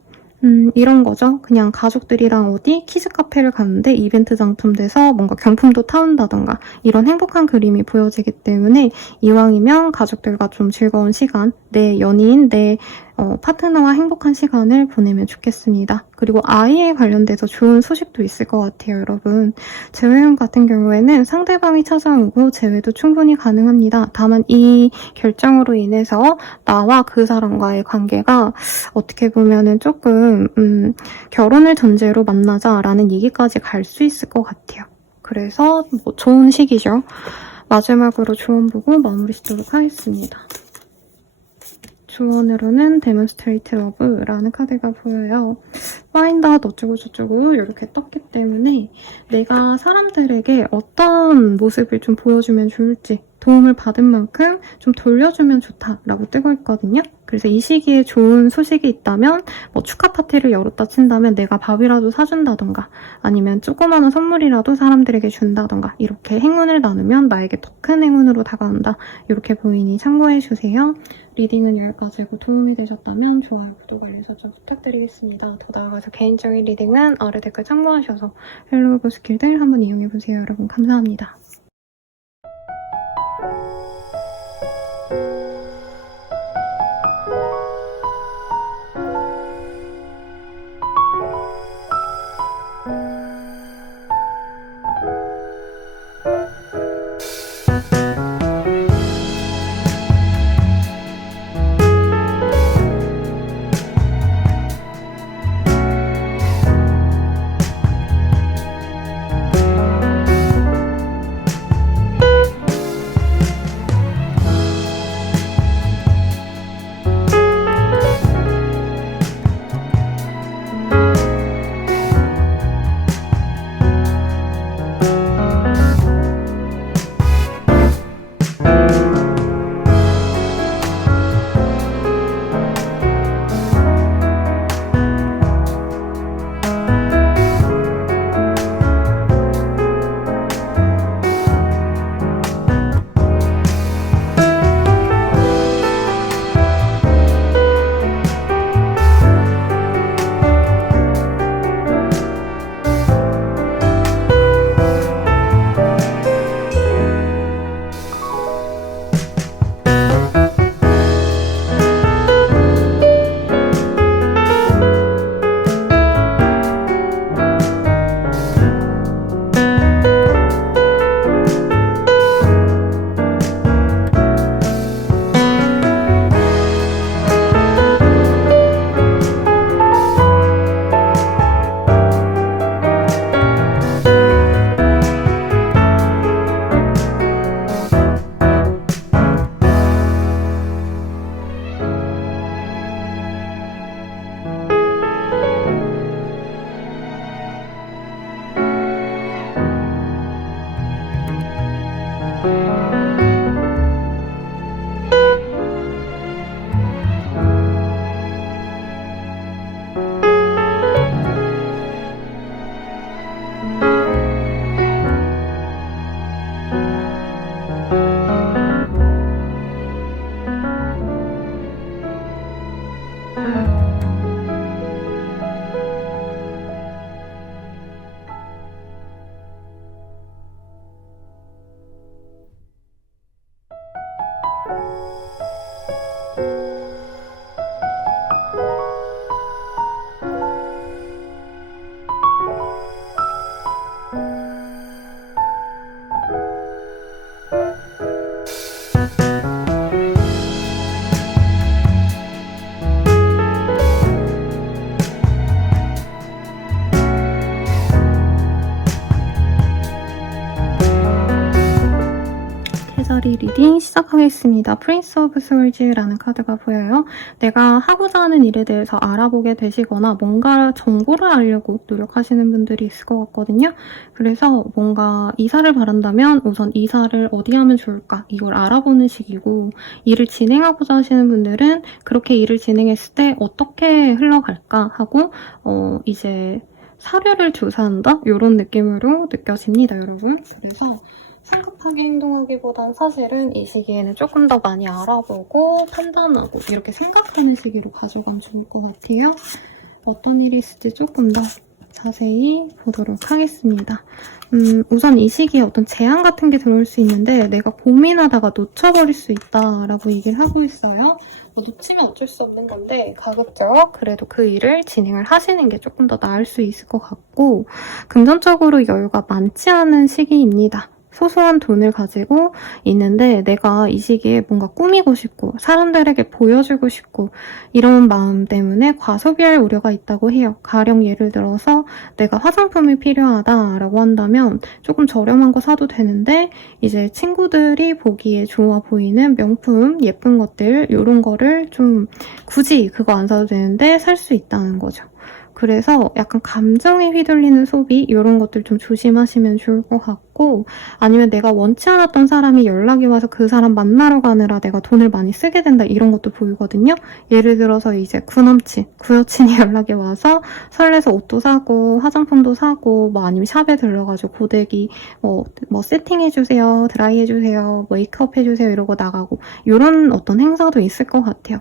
이런 거죠. 그냥 가족들이랑 어디 키즈 카페를 가는데 이벤트장 tum돼서 뭔가 경품도 타온다던가 이런 행복한 그림이 보여지기 때문에 이왕이면 가족들과 좀 즐거운 시간, 내 연인, 내 파트너와 행복한 시간을 보내면 좋겠습니다. 그리고 아이에 관련돼서 좋은 소식도 있을 것 같아요, 여러분. 재회용 같은 경우에는 상대방이 찾아오고 재회도 충분히 가능합니다. 다만 이 결정으로 인해서 나와 그 사람과의 관계가 어떻게 보면은 조금 결혼을 전제로 만나자라는 얘기까지 갈 수 있을 것 같아요. 그래서 뭐 좋은 시기죠. 마지막으로 조언 보고 마무리 짓도록 하겠습니다. 조언으로는 데몬스트레이트 러브라는 카드가 보여요. Find out 어쩌고저쩌고 이렇게 떴기 때문에 내가 사람들에게 어떤 모습을 좀 보여주면 좋을지 도움을 받은 만큼 좀 돌려주면 좋다라고 뜨고 있거든요. 그래서 이 시기에 좋은 소식이 있다면 뭐 축하 파티를 열었다 친다면 내가 밥이라도 사준다던가 아니면 조그마한 선물이라도 사람들에게 준다던가 이렇게 행운을 나누면 나에게 더 큰 행운으로 다가온다. 이렇게 보이니 참고해주세요. 리딩은 여기까지고 도움이 되셨다면 좋아요, 구독, 알림 설정 부탁드리겠습니다. 더 나아가서 개인적인 리딩은 아래 댓글 참고하셔서 헬로우 스킬들 한번 이용해보세요. 여러분 감사합니다. 자리 리딩 시작하겠습니다. 프린스 오브 소울즈라는 카드가 보여요. 내가 하고자 하는 일에 대해서 알아보게 되시거나 뭔가 정보를 알려고 노력하시는 분들이 있을 것 같거든요. 그래서 뭔가 이사를 바란다면 우선 이사를 어디 하면 좋을까 이걸 알아보는 시기고, 일을 진행하고자 하시는 분들은 그렇게 일을 진행했을 때 어떻게 흘러갈까 하고 이제 사료를 조사한다? 이런 느낌으로 느껴집니다, 여러분. 그래서 성급하게 행동하기보단 사실은 이 시기에는 조금 더 많이 알아보고 판단하고 이렇게 생각하는 시기로 가져가면 좋을 것 같아요. 어떤 일이 있을지 조금 더 자세히 보도록 하겠습니다. 우선 이 시기에 어떤 제안 같은 게 들어올 수 있는데 내가 고민하다가 놓쳐버릴 수 있다라고 얘기를 하고 있어요. 놓치면 어쩔 수 없는 건데 가급적 그래도 그 일을 진행을 하시는 게 조금 더 나을 수 있을 것 같고, 금전적으로 여유가 많지 않은 시기입니다. 소소한 돈을 가지고 있는데 내가 이 시기에 뭔가 꾸미고 싶고 사람들에게 보여주고 싶고 이런 마음 때문에 과소비할 우려가 있다고 해요. 가령 예를 들어서 내가 화장품이 필요하다라고 한다면 조금 저렴한 거 사도 되는데 이제 친구들이 보기에 좋아 보이는 명품, 예쁜 것들 이런 거를 좀 굳이 그거 안 사도 되는데 살 수 있다는 거죠. 그래서 약간 감정에 휘둘리는 소비 이런 것들 좀 조심하시면 좋을 것 같고 아니면 내가 원치 않았던 사람이 연락이 와서 그 사람 만나러 가느라 내가 돈을 많이 쓰게 된다 이런 것도 보이거든요. 예를 들어서 이제 구남친, 구여친이 연락이 와서 설레서 옷도 사고 화장품도 사고 뭐 아니면 샵에 들러가지고 고데기 뭐 세팅해주세요, 드라이해주세요, 메이크업 해주세요 이러고 나가고 이런 어떤 행사도 있을 것 같아요.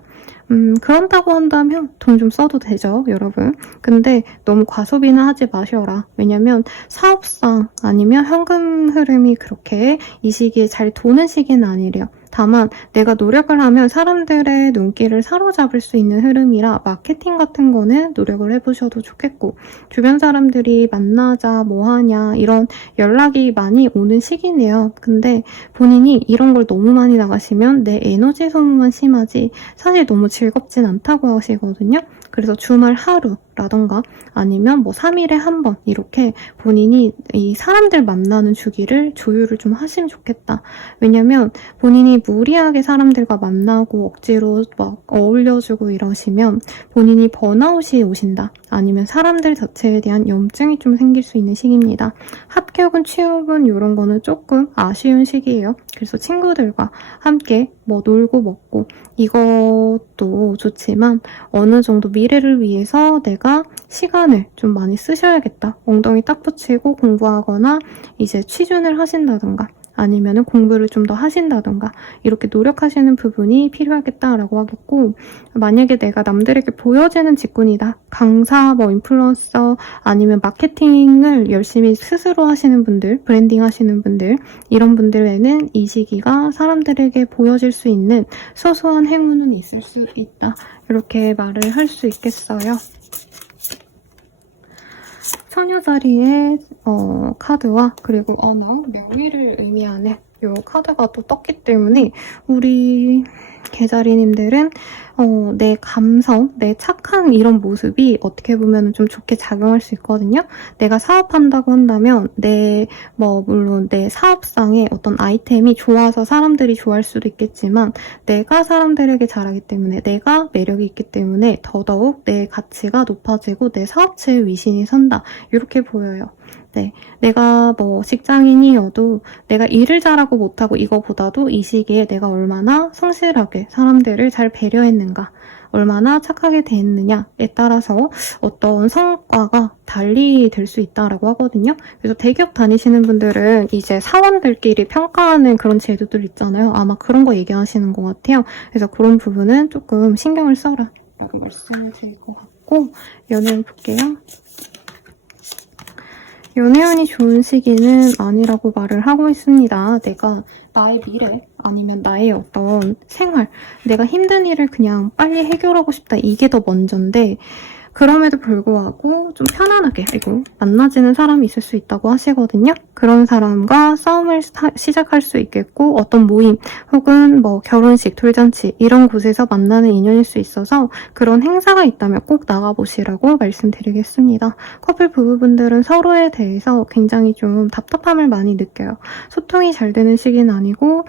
그런다고 한다면 돈 좀 써도 되죠, 여러분. 근데 너무 과소비는 하지 마셔라. 왜냐면 사업상 아니면 현금 흐름이 그렇게 이 시기에 잘 도는 시기는 아니래요. 다만 내가 노력을 하면 사람들의 눈길을 사로잡을 수 있는 흐름이라 마케팅 같은 거는 노력을 해보셔도 좋겠고 주변 사람들이 만나자 뭐하냐 이런 연락이 많이 오는 시기네요. 근데 본인이 이런 걸 너무 많이 나가시면 내 에너지 소모만 심하지 사실 너무 즐겁진 않다고 하시거든요. 그래서 주말 하루라던가 아니면 뭐 3일에 한 번 이렇게 본인이 이 사람들 만나는 주기를 조율을 좀 하시면 좋겠다. 왜냐면 본인이 무리하게 사람들과 만나고 억지로 막 어울려주고 이러시면 본인이 번아웃이 오신다. 아니면 사람들 자체에 대한 염증이 좀 생길 수 있는 시기입니다. 합격은 취업은 이런 거는 조금 아쉬운 시기예요. 그래서 친구들과 함께 뭐 놀고 먹고 이것도 좋지만 어느 정도 미래를 위해서 내가 시간을 좀 많이 쓰셔야겠다. 엉덩이 딱 붙이고 공부하거나 이제 취준을 하신다던가 아니면은 공부를 좀 더 하신다던가 이렇게 노력하시는 부분이 필요하겠다라고 하겠고 만약에 내가 남들에게 보여지는 직군이다. 강사, 뭐 인플루언서 아니면 마케팅을 열심히 스스로 하시는 분들, 브랜딩 하시는 분들 이런 분들에는 이 시기가 사람들에게 보여질 수 있는 소소한 행운은 있을 수 있다. 이렇게 말을 할 수 있겠어요. 처녀 자리의 카드와 그리고 언어, 명의를 의미하는 이 카드가 또 떴기 때문에 우리 개자리님들은 내 감성, 내 착한 이런 모습이 어떻게 보면 좀 좋게 작용할 수 있거든요. 내가 사업한다고 한다면 물론 내 사업상의 어떤 아이템이 좋아서 사람들이 좋아할 수도 있겠지만 내가 사람들에게 잘하기 때문에 내가 매력이 있기 때문에 더더욱 내 가치가 높아지고 내 사업체의 위신이 선다. 이렇게 보여요. 네, 내가 뭐 직장인이어도 내가 일을 잘하고 못하고 이거보다도 이 시기에 내가 얼마나 성실하게 사람들을 잘 배려했는가 얼마나 착하게 대했느냐에 따라서 어떤 성과가 달리 될 수 있다라고 하거든요. 그래서 대기업 다니시는 분들은 이제 사원들끼리 평가하는 그런 제도들 있잖아요. 아마 그런 거 얘기하시는 것 같아요. 그래서 그런 부분은 조금 신경을 써라 라고 말씀을 드릴 것 같고 연애를 볼게요. 연애운이 좋은 시기는 아니라고 말을 하고 있습니다. 내가 나의 미래 아니면 나의 어떤 생활 내가 힘든 일을 그냥 빨리 해결하고 싶다. 이게 더 먼저인데 그럼에도 불구하고 좀 편안하게 만나지는 사람이 있을 수 있다고 하시거든요. 그런 사람과 싸움을 시작할 수 있겠고 어떤 모임 혹은 뭐 결혼식, 돌잔치 이런 곳에서 만나는 인연일 수 있어서 그런 행사가 있다면 꼭 나가보시라고 말씀드리겠습니다. 커플 부부분들은 서로에 대해서 굉장히 좀 답답함을 많이 느껴요. 소통이 잘 되는 시기는 아니고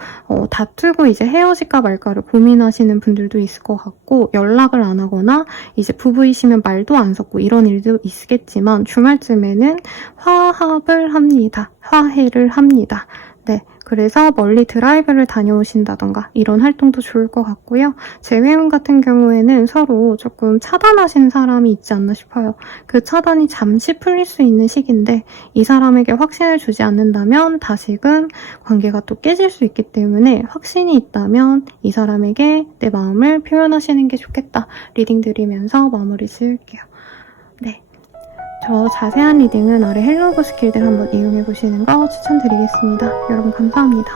다투고 이제 헤어질까 말까를 고민하시는 분들도 있을 것 같고 연락을 안 하거나 이제 부부이시면 말도 안 섞고 이런 일도 있겠지만 주말쯤에는 화합을 합니다. 화해를 합니다. 네, 그래서 멀리 드라이브를 다녀오신다던가 이런 활동도 좋을 것 같고요. 재회운 같은 경우에는 서로 조금 차단하신 사람이 있지 않나 싶어요. 그 차단이 잠시 풀릴 수 있는 시기인데 이 사람에게 확신을 주지 않는다면 다시금 관계가 또 깨질 수 있기 때문에 확신이 있다면 이 사람에게 내 마음을 표현하시는 게 좋겠다. 리딩 드리면서 마무리 지을게요. 네. 저 자세한 리딩은 아래 헬로우 스킬들 한번 이용해보시는 거 추천드리겠습니다. 여러분 감사합니다.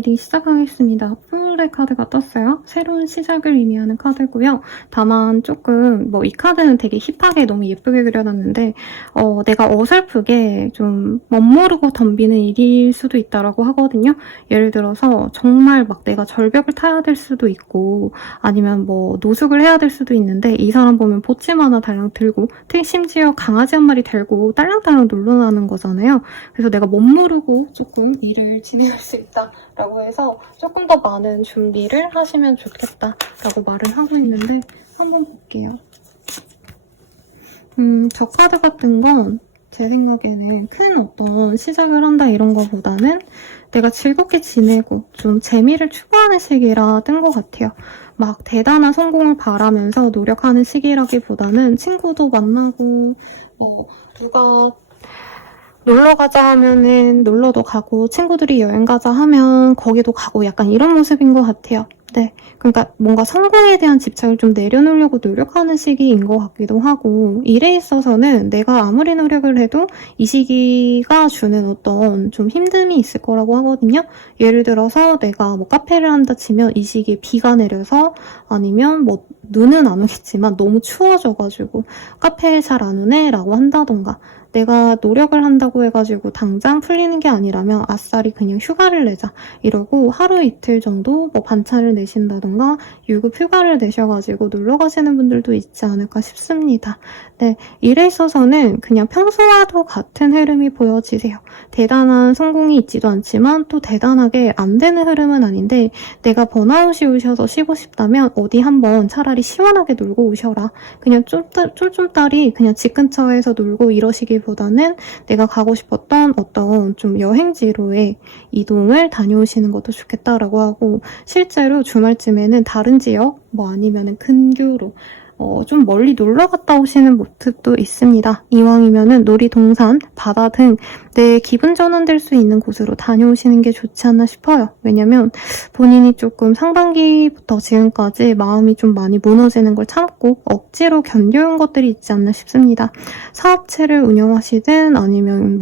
리딩 시작하겠습니다. 풀의 카드가 떴어요. 새로운 시작을 의미하는 카드고요. 다만 조금 이 카드는 되게 힙하게 너무 예쁘게 그려놨는데 내가 어설프게 좀 멋모르고 덤비는 일일 수도 있다라고 하거든요. 예를 들어서 정말 막 내가 절벽을 타야 될 수도 있고 아니면 노숙을 해야 될 수도 있는데 이 사람 보면 보침 하나 달랑 들고 심지어 강아지 한 마리 데리고 딸랑딸랑 놀러 나는 거잖아요. 그래서 내가 멋모르고 조금 일을 진행할 수 있다라고 해서 조금 더 많은 준비를 하시면 좋겠다라고 말을 하고 있는데 한번 볼게요. 저 카드 같은 건 제 생각에는 큰 어떤 시작을 한다 이런 거보다는 내가 즐겁게 지내고 좀 재미를 추구하는 시기라 뜬 것 같아요. 막 대단한 성공을 바라면서 노력하는 시기라기보다는 친구도 만나고 누가 놀러 가자 하면은 놀러도 가고 친구들이 여행 가자 하면 거기도 가고 약간 이런 모습인 것 같아요. 네, 그러니까 뭔가 성공에 대한 집착을 좀 내려놓으려고 노력하는 시기인 것 같기도 하고 일에 있어서는 내가 아무리 노력을 해도 이 시기가 주는 어떤 좀 힘듦이 있을 거라고 하거든요. 예를 들어서 내가 카페를 한다 치면 이 시기에 비가 내려서 아니면 눈은 안 오겠지만 너무 추워져가지고 카페에 잘 안 오네 라고 한다던가 내가 노력을 한다고 해가지고 당장 풀리는 게 아니라면 아싸리 그냥 휴가를 내자 이러고 하루 이틀 정도 반차를 내신다던가 유급 휴가를 내셔가지고 놀러 가시는 분들도 있지 않을까 싶습니다. 네, 일에 있어서는 그냥 평소와도 같은 흐름이 보여지세요. 대단한 성공이 있지도 않지만 또 대단하게 안 되는 흐름은 아닌데 내가 번아웃이 오셔서 쉬고 싶다면 어디 한번 차라리 시원하게 놀고 오셔라. 그냥 쫄쫄따리 그냥 집 근처에서 놀고 이러시기 보다는 내가 가고 싶었던 어떤 좀 여행지로의 이동을 다녀오시는 것도 좋겠다라고 하고 실제로 주말쯤에는 다른 지역 아니면은 근교로 좀 멀리 놀러 갔다 오시는 모습도 있습니다. 이왕이면은 놀이동산, 바다 등 내 기분 전환될 수 있는 곳으로 다녀오시는 게 좋지 않나 싶어요. 왜냐면 본인이 조금 상반기부터 지금까지 마음이 좀 많이 무너지는 걸 참고 억지로 견뎌온 것들이 있지 않나 싶습니다. 사업체를 운영하시든 아니면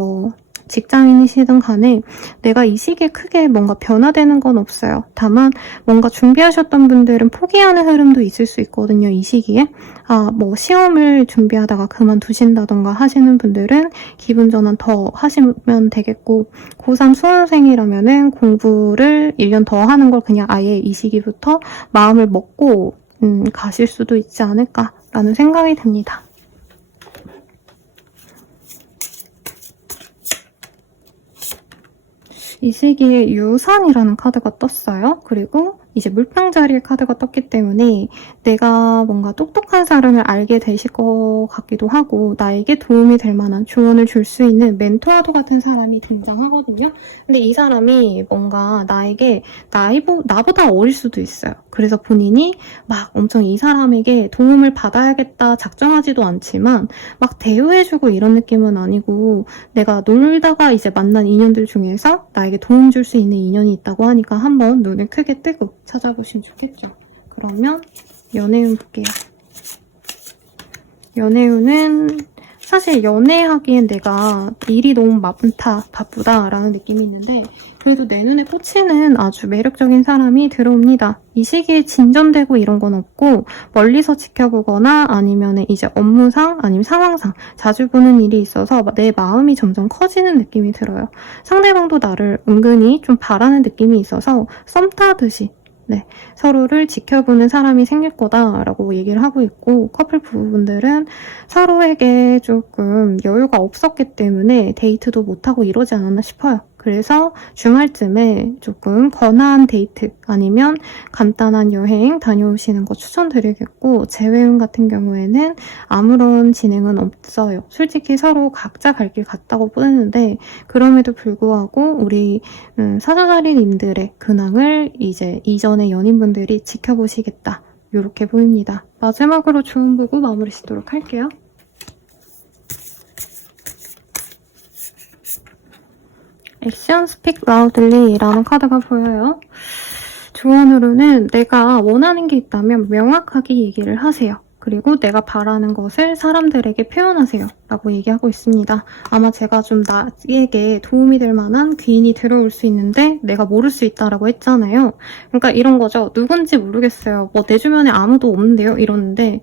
직장인이시든 간에 내가 이 시기에 크게 뭔가 변화되는 건 없어요. 다만 뭔가 준비하셨던 분들은 포기하는 흐름도 있을 수 있거든요. 이 시기에. 시험을 준비하다가 그만두신다던가 하시는 분들은 기분 전환 더 하시면 되겠고 고3 수험생이라면은 공부를 1년 더 하는 걸 그냥 아예 이 시기부터 마음을 먹고 가실 수도 있지 않을까라는 생각이 듭니다. 이 시기에 유산이라는 카드가 떴어요. 그리고 이제 물병자리의 카드가 떴기 때문에 내가 뭔가 똑똑한 사람을 알게 되실 것 같기도 하고 나에게 도움이 될 만한 조언을 줄 수 있는 멘토와도 같은 사람이 등장하거든요. 근데 이 사람이 뭔가 나에게 나보다 어릴 수도 있어요. 그래서 본인이 막 엄청 이 사람에게 도움을 받아야겠다 작정하지도 않지만 막 대우해주고 이런 느낌은 아니고 내가 놀다가 이제 만난 인연들 중에서 나에게 도움 줄 수 있는 인연이 있다고 하니까 한번 눈을 크게 뜨고 찾아보시면 좋겠죠. 그러면 연애운 볼게요. 연애운은 사실 연애하기엔 내가 일이 너무 바쁘다라는 느낌이 있는데 그래도 내 눈에 꽂히는 아주 매력적인 사람이 들어옵니다. 이 시기에 진전되고 이런 건 없고 멀리서 지켜보거나 아니면 이제 업무상 아니면 상황상 자주 보는 일이 있어서 내 마음이 점점 커지는 느낌이 들어요. 상대방도 나를 은근히 좀 바라는 느낌이 있어서 썸 타듯이 서로를 지켜보는 사람이 생길 거다라고 얘기를 하고 있고 커플 부부분들은 서로에게 조금 여유가 없었기 때문에 데이트도 못하고 이러지 않았나 싶어요. 그래서 주말쯤에 조금 번화한 데이트 아니면 간단한 여행 다녀오시는 거 추천드리겠고 재회운 같은 경우에는 아무런 진행은 없어요. 솔직히 서로 각자 갈 길 같다고 보는데 그럼에도 불구하고 우리 사자자리님들의 근황을 이제 이전의 연인분들이 지켜보시겠다. 이렇게 보입니다. 마지막으로 조언 보고 마무리 짓도록 할게요. 액션 스픽 라우들리라는 카드가 보여요. 조언으로는 내가 원하는 게 있다면 명확하게 얘기를 하세요. 그리고 내가 바라는 것을 사람들에게 표현하세요. 라고 얘기하고 있습니다. 아마 제가 좀 나에게 도움이 될 만한 귀인이 들어올 수 있는데 내가 모를 수 있다라고 했잖아요. 그러니까 이런 거죠. 누군지 모르겠어요. 뭐 내 주변에 아무도 없는데요? 이러는데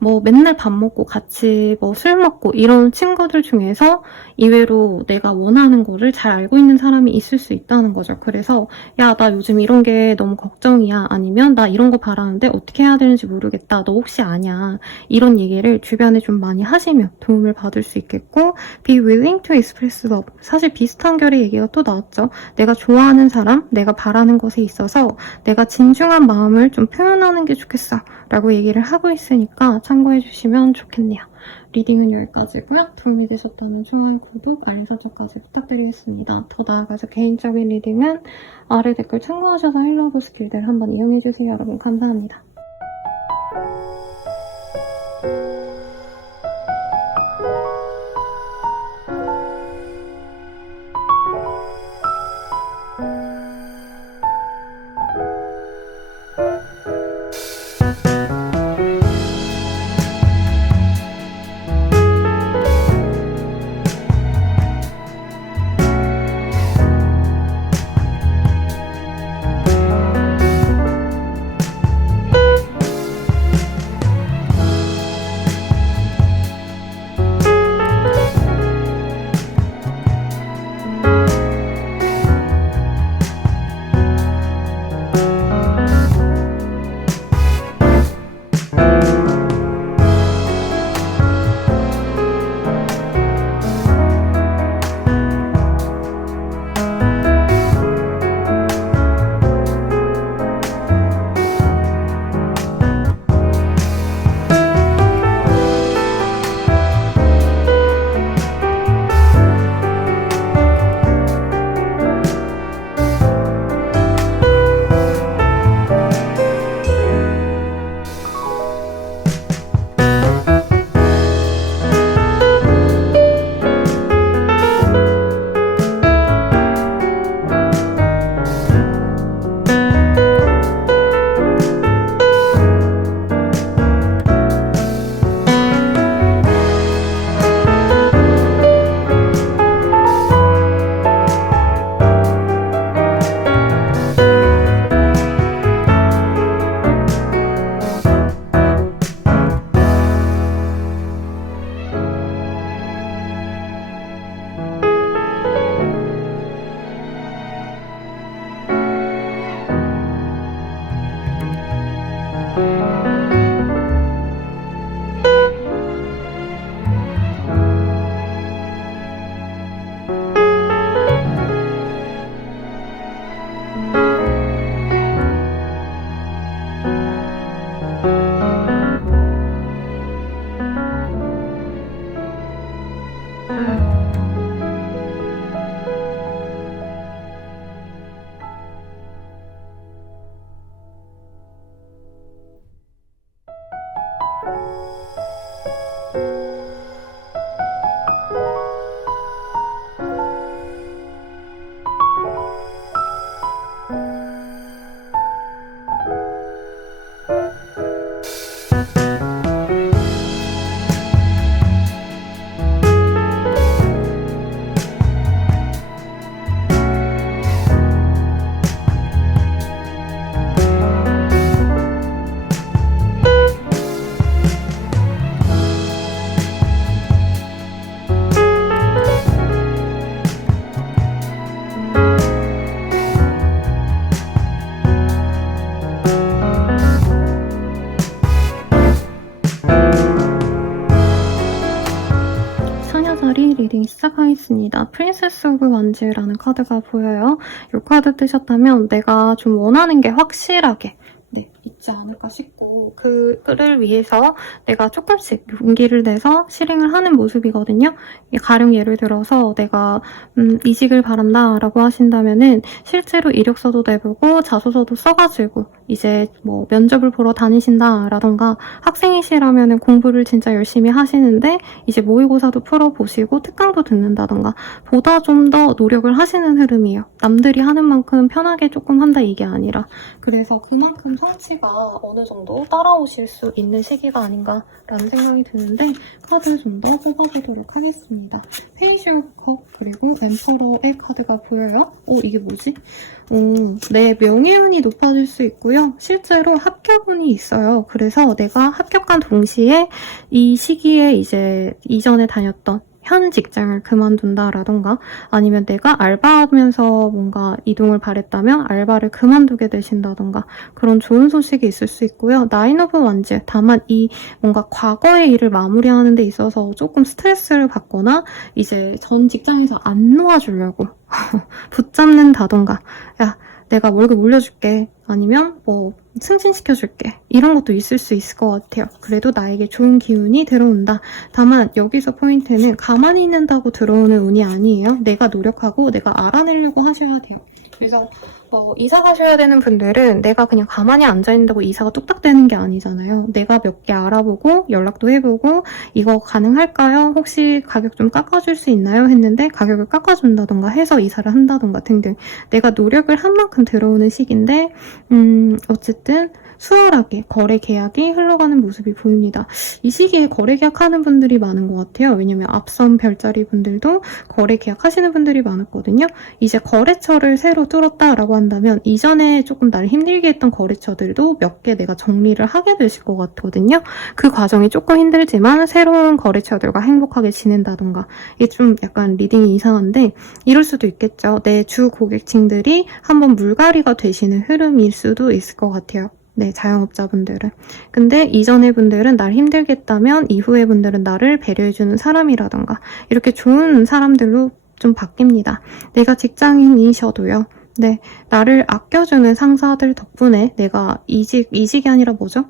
뭐 맨날 밥 먹고 같이 뭐 술 먹고 이런 친구들 중에서 이외로 내가 원하는 거를 잘 알고 있는 사람이 있을 수 있다는 거죠. 그래서 야, 나 요즘 이런 게 너무 걱정이야. 아니면 나 이런 거 바라는데 어떻게 해야 되는지 모르겠다. 너 혹시 아냐? 이런 얘기를 주변에 좀 많이 하시면 도움을 받을 수 있겠고 be willing to express love. 사실 비슷한 결의 얘기가 또 나왔죠. 내가 좋아하는 사람, 내가 바라는 것에 있어서 내가 진중한 마음을 좀 표현하는 게 좋겠어. 라고 얘기를 하고 있으니까 참고해 주시면 좋겠네요. 리딩은 여기까지고요. 도움이 되셨다면 좋아요, 구독, 알림 설정까지 부탁드리겠습니다. 더 나아가서 개인적인 리딩은 아래 댓글 참고하셔서 힐러브 스킬들 한번 이용해주세요. 여러분 감사합니다. 리딩 시작하겠습니다. 프린세스 오브 원즈라는 카드가 보여요. 이 카드 뜨셨다면 내가 좀 원하는 게 확실하게 있지 않을까 싶고 그를 위해서 내가 조금씩 용기를 내서 실행을 하는 모습이거든요. 가령 예를 들어서 내가 이직을 바란다 라고 하신다면은 실제로 이력서도 내보고 자소서도 써가지고 이제 뭐 면접을 보러 다니신다 라던가 학생이시라면은 공부를 진짜 열심히 하시는데 이제 모의고사도 풀어보시고 특강도 듣는다던가 보다 좀 더 노력을 하시는 흐름이에요. 남들이 하는 만큼 편하게 조금 한다 이게 아니라 그래서 그만큼 성취가 내가 어느 정도 따라오실 수 있는 시기가 아닌가라는 생각이 드는데 카드 좀 더 뽑아보도록 하겠습니다. 페이셜 컵 그리고 엠퍼러의 카드가 보여요. 이게 뭐지? 내 명예운이 높아질 수 있고요. 실제로 합격운이 있어요. 그래서 내가 합격한 동시에 이 시기에 이제 이전에 다녔던 현 직장을 그만둔다라던가 아니면 내가 알바하면서 뭔가 이동을 바랬다면 알바를 그만두게 되신다던가 그런 좋은 소식이 있을 수 있고요. 나인 오브 원즈 다만 이 뭔가 과거의 일을 마무리하는 데 있어서 조금 스트레스를 받거나 이제 전 직장에서 안 놓아주려고 붙잡는다던가 야 내가 월급 올려줄게 아니면 뭐 승진시켜줄게 이런 것도 있을 수 있을 것 같아요. 그래도 나에게 좋은 기운이 들어온다. 다만 여기서 포인트는 가만히 있는다고 들어오는 운이 아니에요. 내가 노력하고 내가 알아내려고 하셔야 돼요. 그래서 이사 가셔야 되는 분들은 내가 그냥 가만히 앉아있는다고 이사가 뚝딱 되는 게 아니잖아요. 내가 몇 개 알아보고 연락도 해보고 이거 가능할까요? 혹시 가격 좀 깎아줄 수 있나요? 했는데 가격을 깎아준다던가 해서 이사를 한다던가 등등 내가 노력을 한 만큼 들어오는 시기인데 어쨌든 수월하게 거래 계약이 흘러가는 모습이 보입니다. 이 시기에 거래 계약하는 분들이 많은 것 같아요. 왜냐면 앞선 별자리 분들도 거래 계약하시는 분들이 많았거든요. 이제 거래처를 새로 뚫었다라고 한다면 이전에 조금 나를 힘들게 했던 거래처들도 몇 개 내가 정리를 하게 되실 것 같거든요. 그 과정이 조금 힘들지만 새로운 거래처들과 행복하게 지낸다던가 이게 좀 약간 리딩이 이상한데 이럴 수도 있겠죠. 내 주 고객층들이 한번 물갈이가 되시는 흐름일 수도 있을 것 같아요. 네, 자영업자분들은. 근데 이전의 분들은 날 힘들게 했다면 이후의 분들은 나를 배려해주는 사람이라던가 이렇게 좋은 사람들로 좀 바뀝니다. 내가 직장인이셔도요. 네, 나를 아껴주는 상사들 덕분에 내가 이직이 아니라 뭐죠?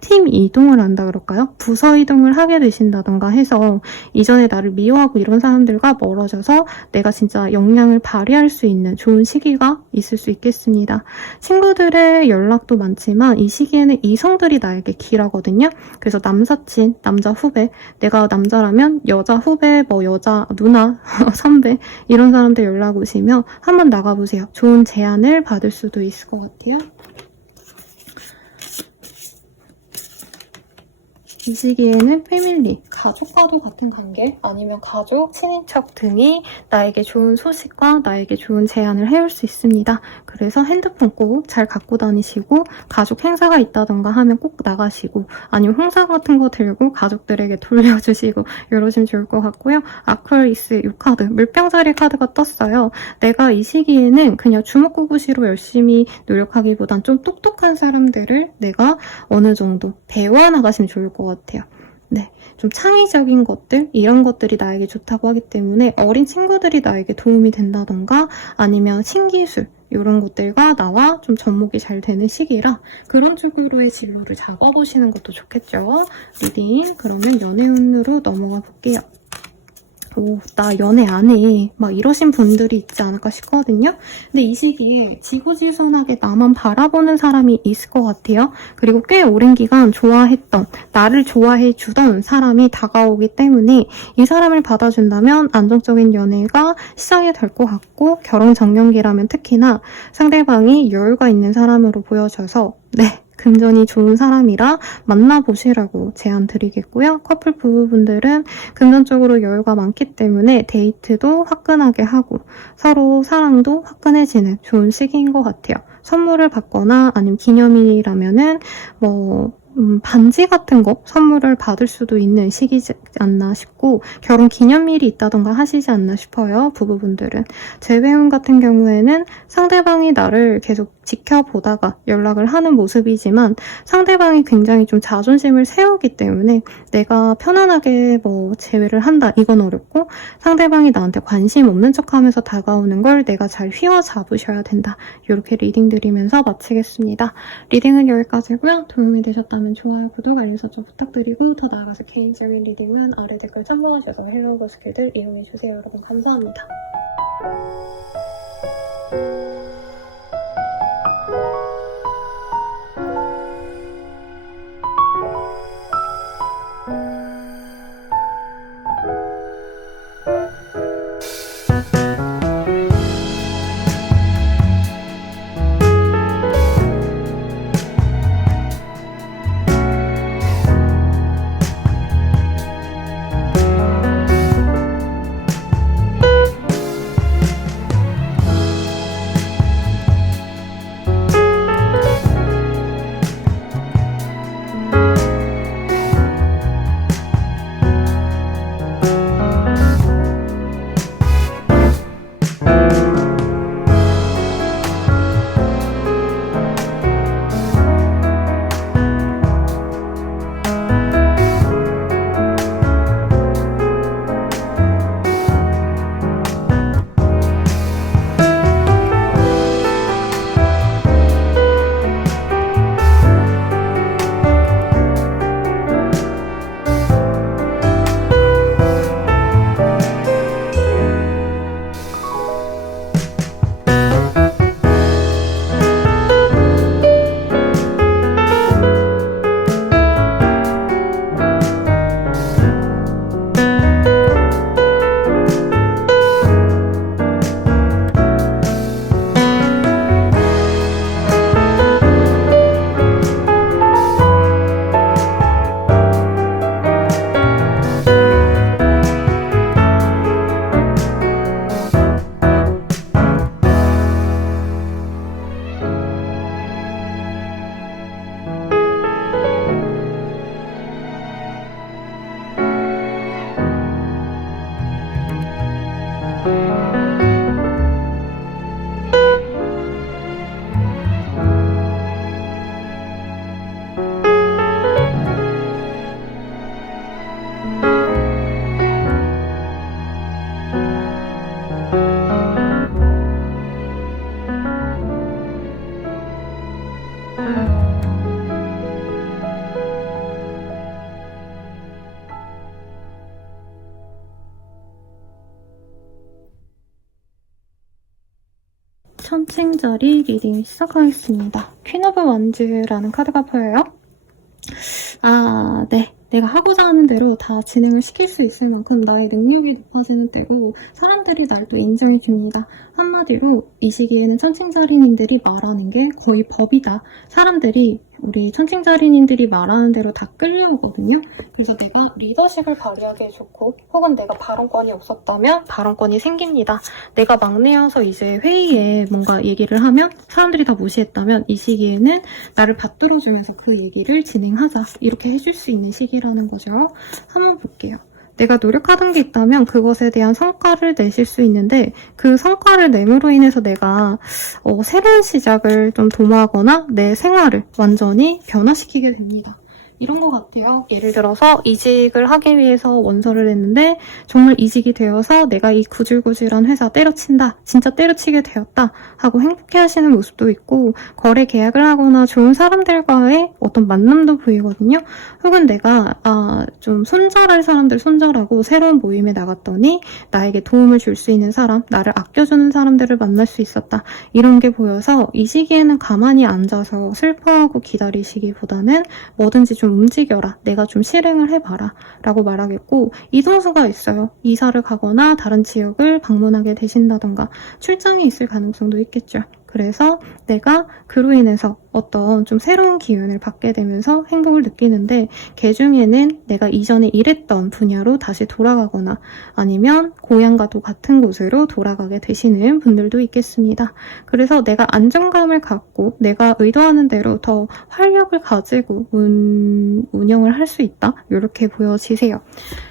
팀 이동을 한다 그럴까요? 부서 이동을 하게 되신다던가 해서 이전에 나를 미워하고 이런 사람들과 멀어져서 내가 진짜 역량을 발휘할 수 있는 좋은 시기가 있을 수 있겠습니다. 친구들의 연락도 많지만 이 시기에는 이성들이 나에게 길하거든요. 그래서 남사친, 남자 후배, 내가 남자라면 여자 후배, 여자 누나, 선배 이런 사람들 연락 오시면 한번 나가보세요. 좋은 제안을 받을 수도 있을 것 같아요. 이 시기에는 패밀리, 가족과도 같은 관계 아니면 가족, 친인척 등이 나에게 좋은 소식과 나에게 좋은 제안을 해올 수 있습니다. 그래서 핸드폰 꼭 잘 갖고 다니시고 가족 행사가 있다던가 하면 꼭 나가시고 아니면 홍사 같은 거 들고 가족들에게 돌려주시고 이러시면 좋을 것 같고요. 아쿠아리스 이 카드, 물병자리 카드가 떴어요. 내가 이 시기에는 그냥 주먹구구시로 열심히 노력하기보단 좀 똑똑한 사람들을 내가 어느 정도 배워 나가시면 좋을 것 같아요. 네, 좀 창의적인 것들 이런 것들이 나에게 좋다고 하기 때문에 어린 친구들이 나에게 도움이 된다던가 아니면 신기술 이런 것들과 나와 좀 접목이 잘 되는 시기라 그런 쪽으로의 진로를 잡아보시는 것도 좋겠죠. 리딩 그러면 연애운으로 넘어가 볼게요. 나 연애 안 해. 막 이러신 분들이 있지 않을까 싶거든요. 근데 이 시기에 지고지순하게 나만 바라보는 사람이 있을 것 같아요. 그리고 꽤 오랜 기간 좋아했던, 나를 좋아해 주던 사람이 다가오기 때문에 이 사람을 받아준다면 안정적인 연애가 시작이 될 것 같고 결혼 정년기라면 특히나 상대방이 여유가 있는 사람으로 보여져서 네. 금전이 좋은 사람이라 만나보시라고 제안 드리겠고요. 커플 부부분들은 금전적으로 여유가 많기 때문에 데이트도 화끈하게 하고 서로 사랑도 화끈해지는 좋은 시기인 것 같아요. 선물을 받거나 아니면 기념일이라면은 반지 같은 거 선물을 받을 수도 있는 시기지 않나 싶고 결혼 기념일이 있다던가 하시지 않나 싶어요. 부부분들은. 재회운 같은 경우에는 상대방이 나를 계속 지켜보다가 연락을 하는 모습이지만 상대방이 굉장히 좀 자존심을 세우기 때문에 내가 편안하게 재회를 한다 이건 어렵고 상대방이 나한테 관심 없는 척하면서 다가오는 걸 내가 잘 휘어잡으셔야 된다. 이렇게 리딩 드리면서 마치겠습니다. 리딩은 여기까지고요. 도움이 되셨다면 좋아요, 구독, 알림 설정 부탁드리고 더 나아가서 개인적인 리딩은 아래 댓글 참고하셔서 헬로우 스킬들 이용해주세요. 여러분 감사합니다. 천칭자리 리딩 시작하겠습니다. 퀸 오브 원즈라는 카드가 보여요. 네. 내가 하고자 하는 대로 다 진행을 시킬 수 있을 만큼 나의 능력이 높아지는 때고 사람들이 날 또 인정해줍니다. 한마디로 이 시기에는 천칭자리님들이 말하는 게 거의 법이다. 사람들이 우리 천칭자리님들이 말하는 대로 다 끌려오거든요. 그래서 내가 리더십을 발휘하기에 좋고 혹은 내가 발언권이 없었다면 발언권이 생깁니다. 내가 막내여서 이제 회의에 뭔가 얘기를 하면 사람들이 다 무시했다면 이 시기에는 나를 받들어주면서 그 얘기를 진행하자. 이렇게 해줄 수 있는 시기라는 거죠. 한번 볼게요. 내가 노력하던 게 있다면 그것에 대한 성과를 내실 수 있는데 그 성과를 내므로 인해서 내가 새로운 시작을 좀 도모하거나 내 생활을 완전히 변화시키게 됩니다. 이런 것 같아요. 예를 들어서 이직을 하기 위해서 원서를 냈는데 정말 이직이 되어서 내가 이 구질구질한 회사 때려친다. 진짜 때려치게 되었다. 하고 행복해하시는 모습도 있고 거래 계약을 하거나 좋은 사람들과의 어떤 만남도 보이거든요. 혹은 내가 좀 손절할 사람들 손절하고 새로운 모임에 나갔더니 나에게 도움을 줄 수 있는 사람, 나를 아껴주는 사람들을 만날 수 있었다. 이런 게 보여서 이 시기에는 가만히 앉아서 슬퍼하고 기다리시기보다는 뭐든지 좀 움직여라. 내가 좀 실행을 해봐라. 라고 말하겠고 이동수가 있어요. 이사를 가거나 다른 지역을 방문하게 되신다던가 출장이 있을 가능성도 있겠죠. 그래서 내가 그로 인해서 어떤 좀 새로운 기운을 받게 되면서 행복을 느끼는데 그 중에는 내가 이전에 일했던 분야로 다시 돌아가거나 아니면 고향과도 같은 곳으로 돌아가게 되시는 분들도 있겠습니다. 그래서 내가 안정감을 갖고 내가 의도하는 대로 더 활력을 가지고 운영을 할 수 있다. 이렇게 보여지세요.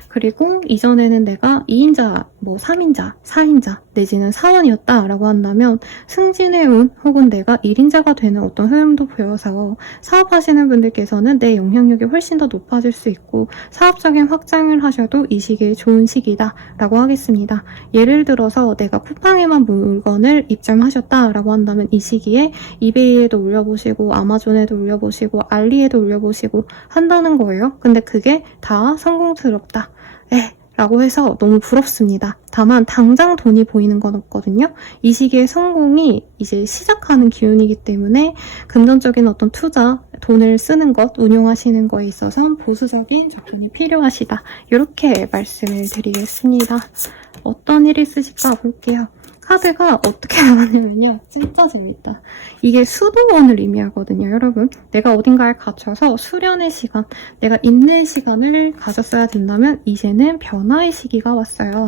그리고 이전에는 내가 2인자, 3인자, 4인자 내지는 사원이었다라고 한다면 승진의 운 혹은 내가 1인자가 되는 어떤 흐름도 보여서 사업하시는 분들께서는 내 영향력이 훨씬 더 높아질 수 있고 사업적인 확장을 하셔도 이 시기에 좋은 시기다라고 하겠습니다. 예를 들어서 내가 쿠팡에만 물건을 입점하셨다라고 한다면 이 시기에 이베이에도 올려보시고 아마존에도 올려보시고 알리에도 올려보시고 한다는 거예요. 근데 그게 다 성공스럽다. 라고 해서 너무 부럽습니다. 다만 당장 돈이 보이는 건 없거든요. 이 시기에 성공이 이제 시작하는 기운이기 때문에 금전적인 어떤 투자, 돈을 쓰는 것, 운용하시는 거에 있어서 보수적인 접근이 필요하시다. 이렇게 말씀을 드리겠습니다. 어떤 일이 있으실까 볼게요. 카드가 어떻게 나왔냐면요. 진짜 재밌다. 이게 수도원을 의미하거든요, 여러분. 내가 어딘가에 갇혀서 수련의 시간, 내가 인내의 시간을 가졌어야 된다면 이제는 변화의 시기가 왔어요.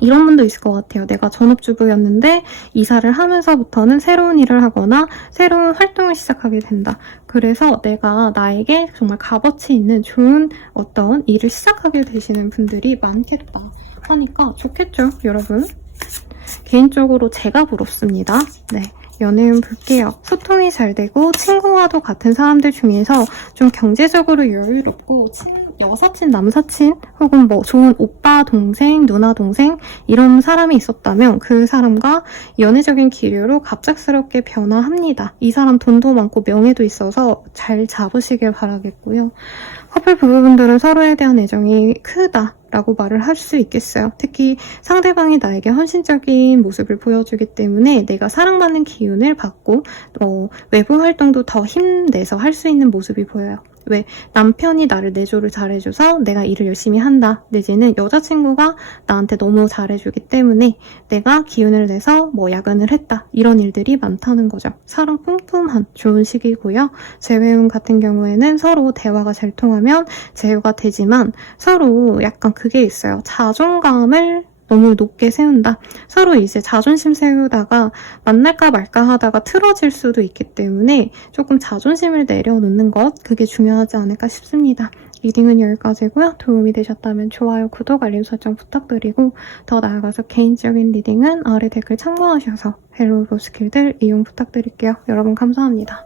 이런 분도 있을 것 같아요. 내가 전업주부였는데 이사를 하면서부터는 새로운 일을 하거나 새로운 활동을 시작하게 된다. 그래서 내가 나에게 정말 값어치 있는 좋은 어떤 일을 시작하게 되시는 분들이 많겠다 하니까 좋겠죠, 여러분. 개인적으로 제가 부럽습니다. 네, 연애운 볼게요. 소통이 잘 되고 친구와도 같은 사람들 중에서 좀 경제적으로 여유롭고 여사친, 남사친 혹은 좋은 오빠, 동생, 누나, 동생 이런 사람이 있었다면 그 사람과 연애적인 기류로 갑작스럽게 변화합니다. 이 사람 돈도 많고 명예도 있어서 잘 잡으시길 바라겠고요. 커플 부부분들은 서로에 대한 애정이 크다. 라고 말을 할 수 있겠어요. 특히 상대방이 나에게 헌신적인 모습을 보여주기 때문에 내가 사랑받는 기운을 받고 외부 활동도 더 힘내서 할 수 있는 모습이 보여요. 왜? 남편이 나를 내조를 잘해줘서 내가 일을 열심히 한다. 내지는 여자친구가 나한테 너무 잘해주기 때문에 내가 기운을 내서 야근을 했다. 이런 일들이 많다는 거죠. 사랑 뿜뿜한 좋은 시기고요. 재회운 같은 경우에는 서로 대화가 잘 통하면 재회가 되지만 서로 약간 그게 있어요. 자존감을 너무 높게 세운다. 서로 이제 자존심 세우다가 만날까 말까 하다가 틀어질 수도 있기 때문에 조금 자존심을 내려놓는 것, 그게 중요하지 않을까 싶습니다. 리딩은 여기까지고요. 도움이 되셨다면 좋아요, 구독, 알림 설정 부탁드리고 더 나아가서 개인적인 리딩은 아래 댓글 참고하셔서 헬로우 로스킬들 이용 부탁드릴게요. 여러분 감사합니다.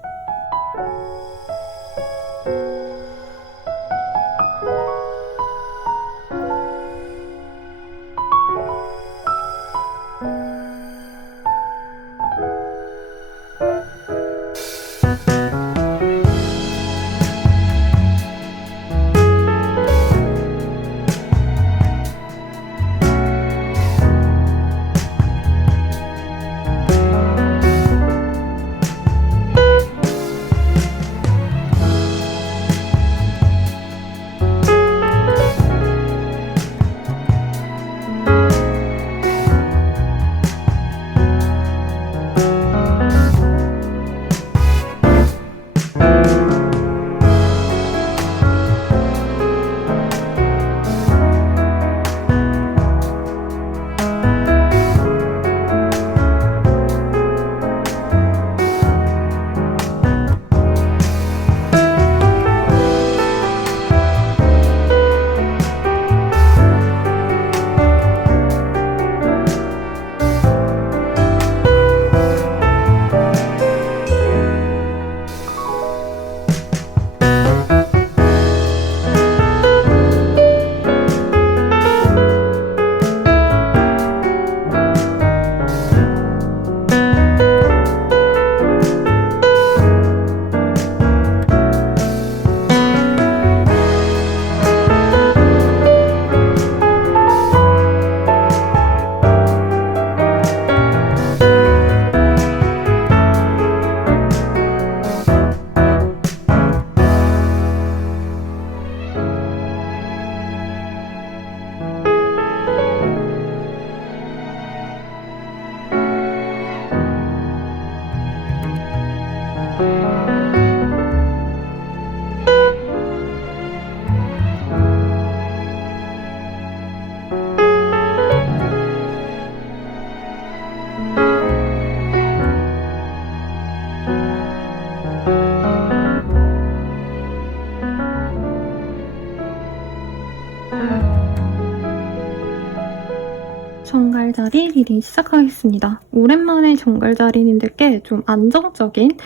정갈자리 리딩 시작하겠습니다. 오랜만에 정갈자리님들께 좀 안정적인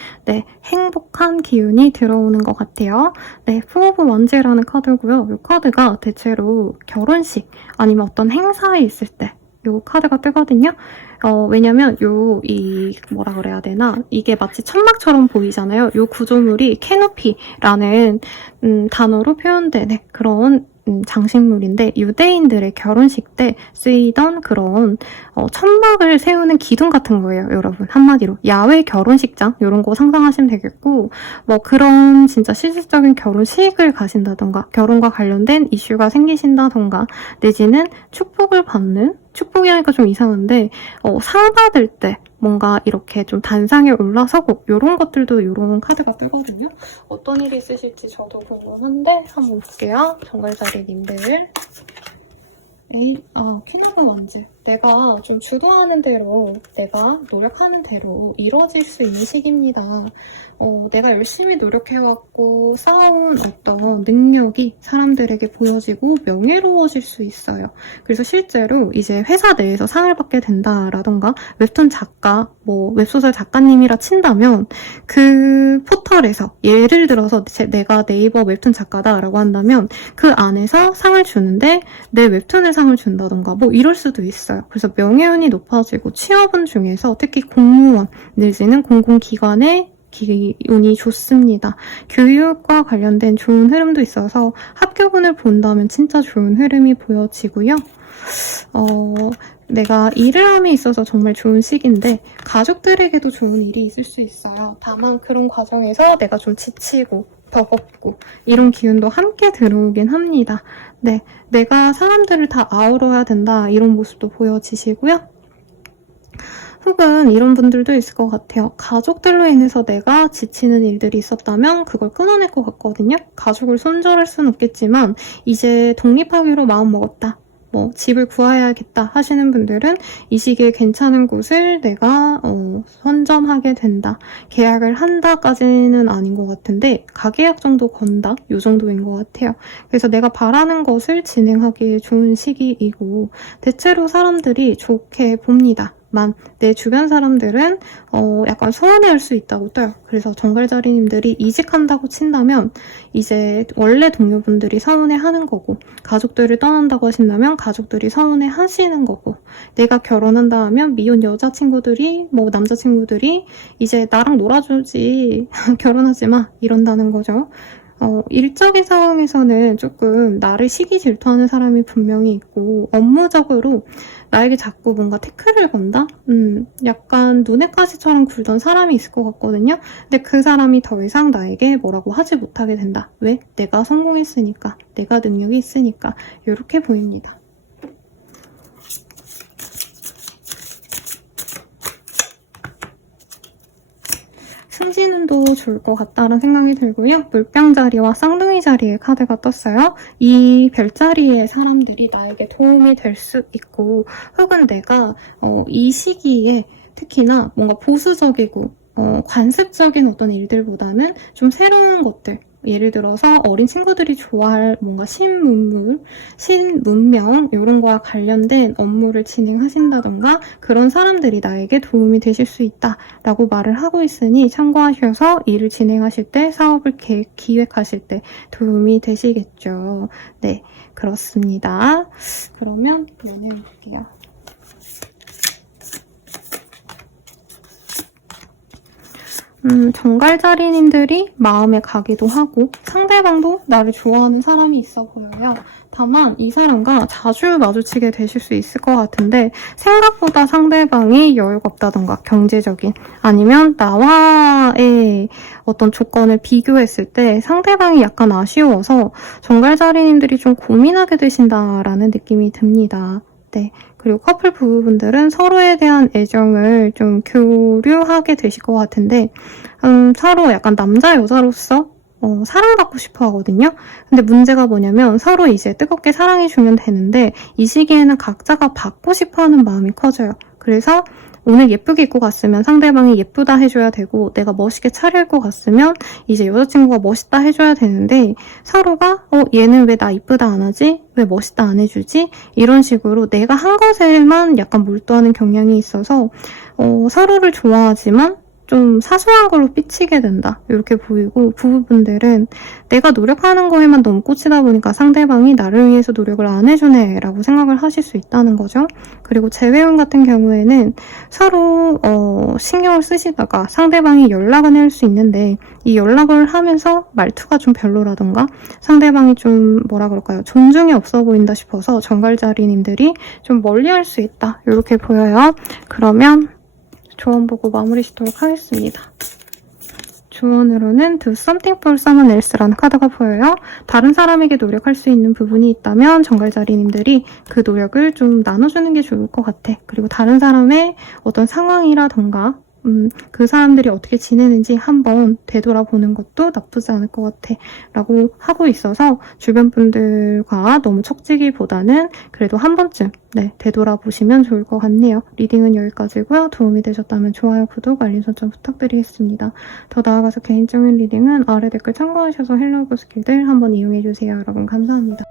행복한 기운이 들어오는 것 같아요. 푸 오브 원즈라는 카드고요. 이 카드가 대체로 결혼식 아니면 어떤 행사에 있을 때 이 카드가 뜨거든요. 왜냐면 뭐라 그래야 되나, 이게 마치 천막처럼 보이잖아요. 이 구조물이 캐노피라는 단어로 표현되는 그런 장식물인데, 유대인들의 결혼식 때 쓰이던 그런 천막을 세우는 기둥 같은 거예요, 여러분. 한마디로 야외 결혼식장 이런 거 상상하시면 되겠고, 뭐 그런 진짜 실질적인 결혼식을 가신다던가, 결혼과 관련된 이슈가 생기신다던가, 내지는 축복을 받는, 축복이 하니까 좀 이상한데 상 받을 때 뭔가 이렇게 좀 단상에 올라서고, 이런 것들도 이런 카드가 뜨거든요. 어떤 일이 있으실지 저도 궁금한데 한번 볼게요. 정갈자리님들. 퀸 오브 원즈. 내가 좀 주도하는 대로, 내가 노력하는 대로 이루어질 수 있는 시기입니다. 내가 열심히 노력해왔고 쌓아온 어떤 능력이 사람들에게 보여지고 명예로워질 수 있어요. 그래서 실제로 이제 회사 내에서 상을 받게 된다라던가, 웹툰 작가, 웹소설 작가님이라 친다면 그 포털에서, 예를 들어서 내가 네이버 웹툰 작가다라고 한다면 그 안에서 상을 주는데 내 웹툰을 상을 준다던가 이럴 수도 있어요. 그래서 명예운이 높아지고, 취업운 중에서 특히 공무원 내지는 공공기관의 기운이 좋습니다. 교육과 관련된 좋은 흐름도 있어서 합격운을 본다면 진짜 좋은 흐름이 보여지고요. 내가 일을 함에 있어서 정말 좋은 시기인데 가족들에게도 좋은 일이 있을 수 있어요. 다만 그런 과정에서 내가 좀 지치고 버겁고 이런 기운도 함께 들어오긴 합니다. 내가 사람들을 다 아우러야 된다, 이런 모습도 보여지시고요. 혹은 이런 분들도 있을 것 같아요. 가족들로 인해서 내가 지치는 일들이 있었다면 그걸 끊어낼 것 같거든요. 가족을 손절할 수는 없겠지만 이제 독립하기로 마음먹었다, 집을 구해야겠다 하시는 분들은 이 시기에 괜찮은 곳을 내가 선점하게 된다. 계약을 한다까지는 아닌 것 같은데 가계약 정도 건다, 이 정도인 것 같아요. 그래서 내가 바라는 것을 진행하기에 좋은 시기이고, 대체로 사람들이 좋게 봅니다. 내 주변 사람들은 약간 서운해할 수 있다고 떠요. 그래서 정갈자리님들이 이직한다고 친다면 이제 원래 동료분들이 서운해하는 거고, 가족들을 떠난다고 하신다면 가족들이 서운해하시는 거고, 내가 결혼한다 하면 미혼 여자친구들이, 남자친구들이 이제 나랑 놀아주지 결혼하지 마, 이런다는 거죠. 일적인 상황에서는 조금 나를 시기 질투하는 사람이 분명히 있고, 업무적으로 나에게 자꾸 뭔가 태클을 건다? 약간 눈의 가시처럼 굴던 사람이 있을 것 같거든요. 근데 그 사람이 더 이상 나에게 뭐라고 하지 못하게 된다. 왜? 내가 성공했으니까, 내가 능력이 있으니까, 이렇게 보입니다. 승진운도 좋을 것 같다는 생각이 들고요. 물병 자리와 쌍둥이 자리의 카드가 떴어요. 이 별자리의 사람들이 나에게 도움이 될 수 있고, 혹은 내가 이 시기에 특히나 뭔가 보수적이고 관습적인 어떤 일들보다는 좀 새로운 것들, 예를 들어서 어린 친구들이 좋아할 뭔가 신문물, 신문명 이런 거와 관련된 업무를 진행하신다던가, 그런 사람들이 나에게 도움이 되실 수 있다라고 말을 하고 있으니 참고하셔서 일을 진행하실 때, 사업을 기획하실 때 도움이 되시겠죠. 네, 그렇습니다. 그러면 연애 볼게요. 정갈자리님들이 마음에 가기도 하고 상대방도 나를 좋아하는 사람이 있어 보여요. 다만 이 사람과 자주 마주치게 되실 수 있을 것 같은데, 생각보다 상대방이 여유가 없다던가, 경제적인 아니면 나와의 어떤 조건을 비교했을 때 상대방이 약간 아쉬워서 정갈자리님들이 좀 고민하게 되신다라는 느낌이 듭니다. 네. 그리고 커플 부부분들은 서로에 대한 애정을 좀 교류하게 되실 것 같은데, 서로 약간 남자, 여자로서 사랑받고 싶어 하거든요. 근데 문제가 뭐냐면 서로 이제 뜨겁게 사랑해주면 되는데 이 시기에는 각자가 받고 싶어 하는 마음이 커져요. 그래서 오늘 예쁘게 입고 갔으면 상대방이 예쁘다 해줘야 되고 내가 멋있게 차려입고 갔으면 이제 여자친구가 멋있다 해줘야 되는데 서로가 얘는 왜 나 이쁘다 안 하지? 왜 멋있다 안 해주지? 이런 식으로 내가 한 것에만 약간 몰두하는 경향이 있어서 서로를 좋아하지만 좀 사소한 걸로 삐치게 된다. 이렇게 보이고 부부분들은 내가 노력하는 거에만 너무 꽂히다 보니까 상대방이 나를 위해서 노력을 안 해주네 라고 생각을 하실 수 있다는 거죠. 그리고 재회원 같은 경우에는 서로 신경을 쓰시다가 상대방이 연락은 할 수 있는데 이 연락을 하면서 말투가 좀 별로라던가 상대방이 좀 뭐라 그럴까요? 존중이 없어 보인다 싶어서 정갈자리님들이 좀 멀리할 수 있다. 이렇게 보여요. 그러면 조언 보고 마무리 짓도록 하겠습니다. 조언으로는 Do something for someone else라는 카드가 보여요. 다른 사람에게 노력할 수 있는 부분이 있다면 정갈자리님들이 그 노력을 좀 나눠주는 게 좋을 것 같아. 그리고 다른 사람의 어떤 상황이라던가 그 사람들이 어떻게 지내는지 한번 되돌아보는 것도 나쁘지 않을 것 같아 라고 하고 있어서 주변 분들과 너무 척지기보다는 그래도 한 번쯤 되돌아보시면 좋을 것 같네요. 리딩은 여기까지고요. 도움이 되셨다면 좋아요, 구독, 알림 설정 부탁드리겠습니다. 더 나아가서 개인적인 리딩은 아래 댓글 참고하셔서 헬로우 스킬들 한번 이용해주세요. 여러분 감사합니다.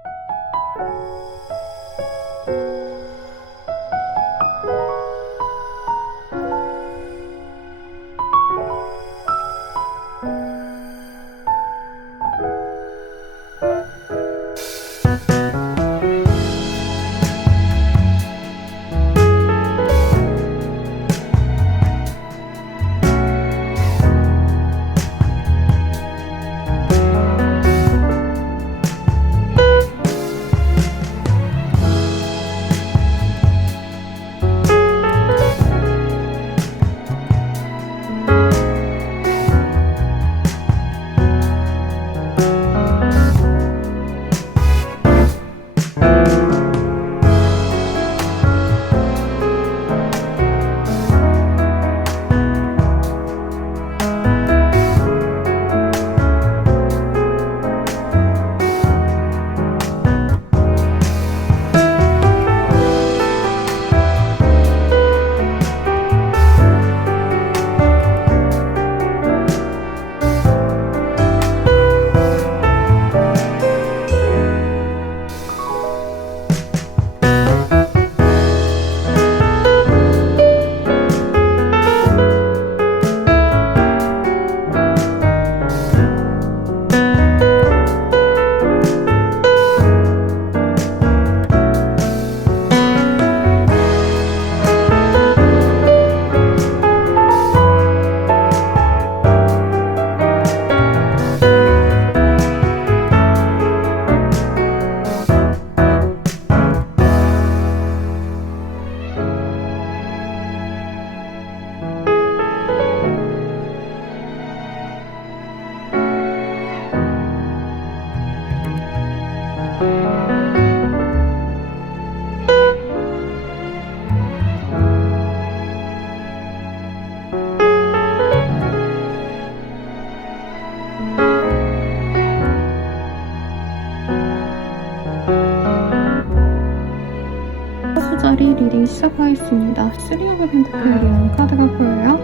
수자리 리딩 시작하겠습니다. 3 of Pentacles이라는 카드가 보여요.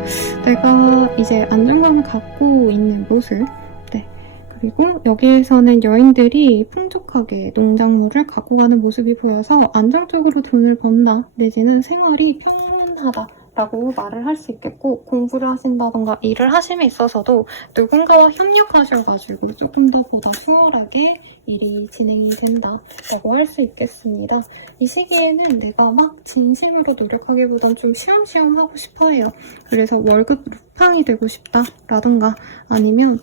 내가 이제 안정감을 갖고 있는 모습, 그리고 여기에서는 여인들이 풍족하게 농작물을 갖고 가는 모습이 보여서 안정적으로 돈을 번다 내지는 생활이 편안하다 라고 말을 할 수 있겠고, 공부를 하신다던가 일을 하심에 있어서도 누군가와 협력하셔가지고 조금 더 보다 수월하게 일이 진행이 된다 라고 할 수 있겠습니다. 이 시기에는 내가 막 진심으로 노력하기보단 좀 쉬엄쉬엄 하고 싶어 해요. 그래서 월급 루팡이 되고 싶다 라던가 아니면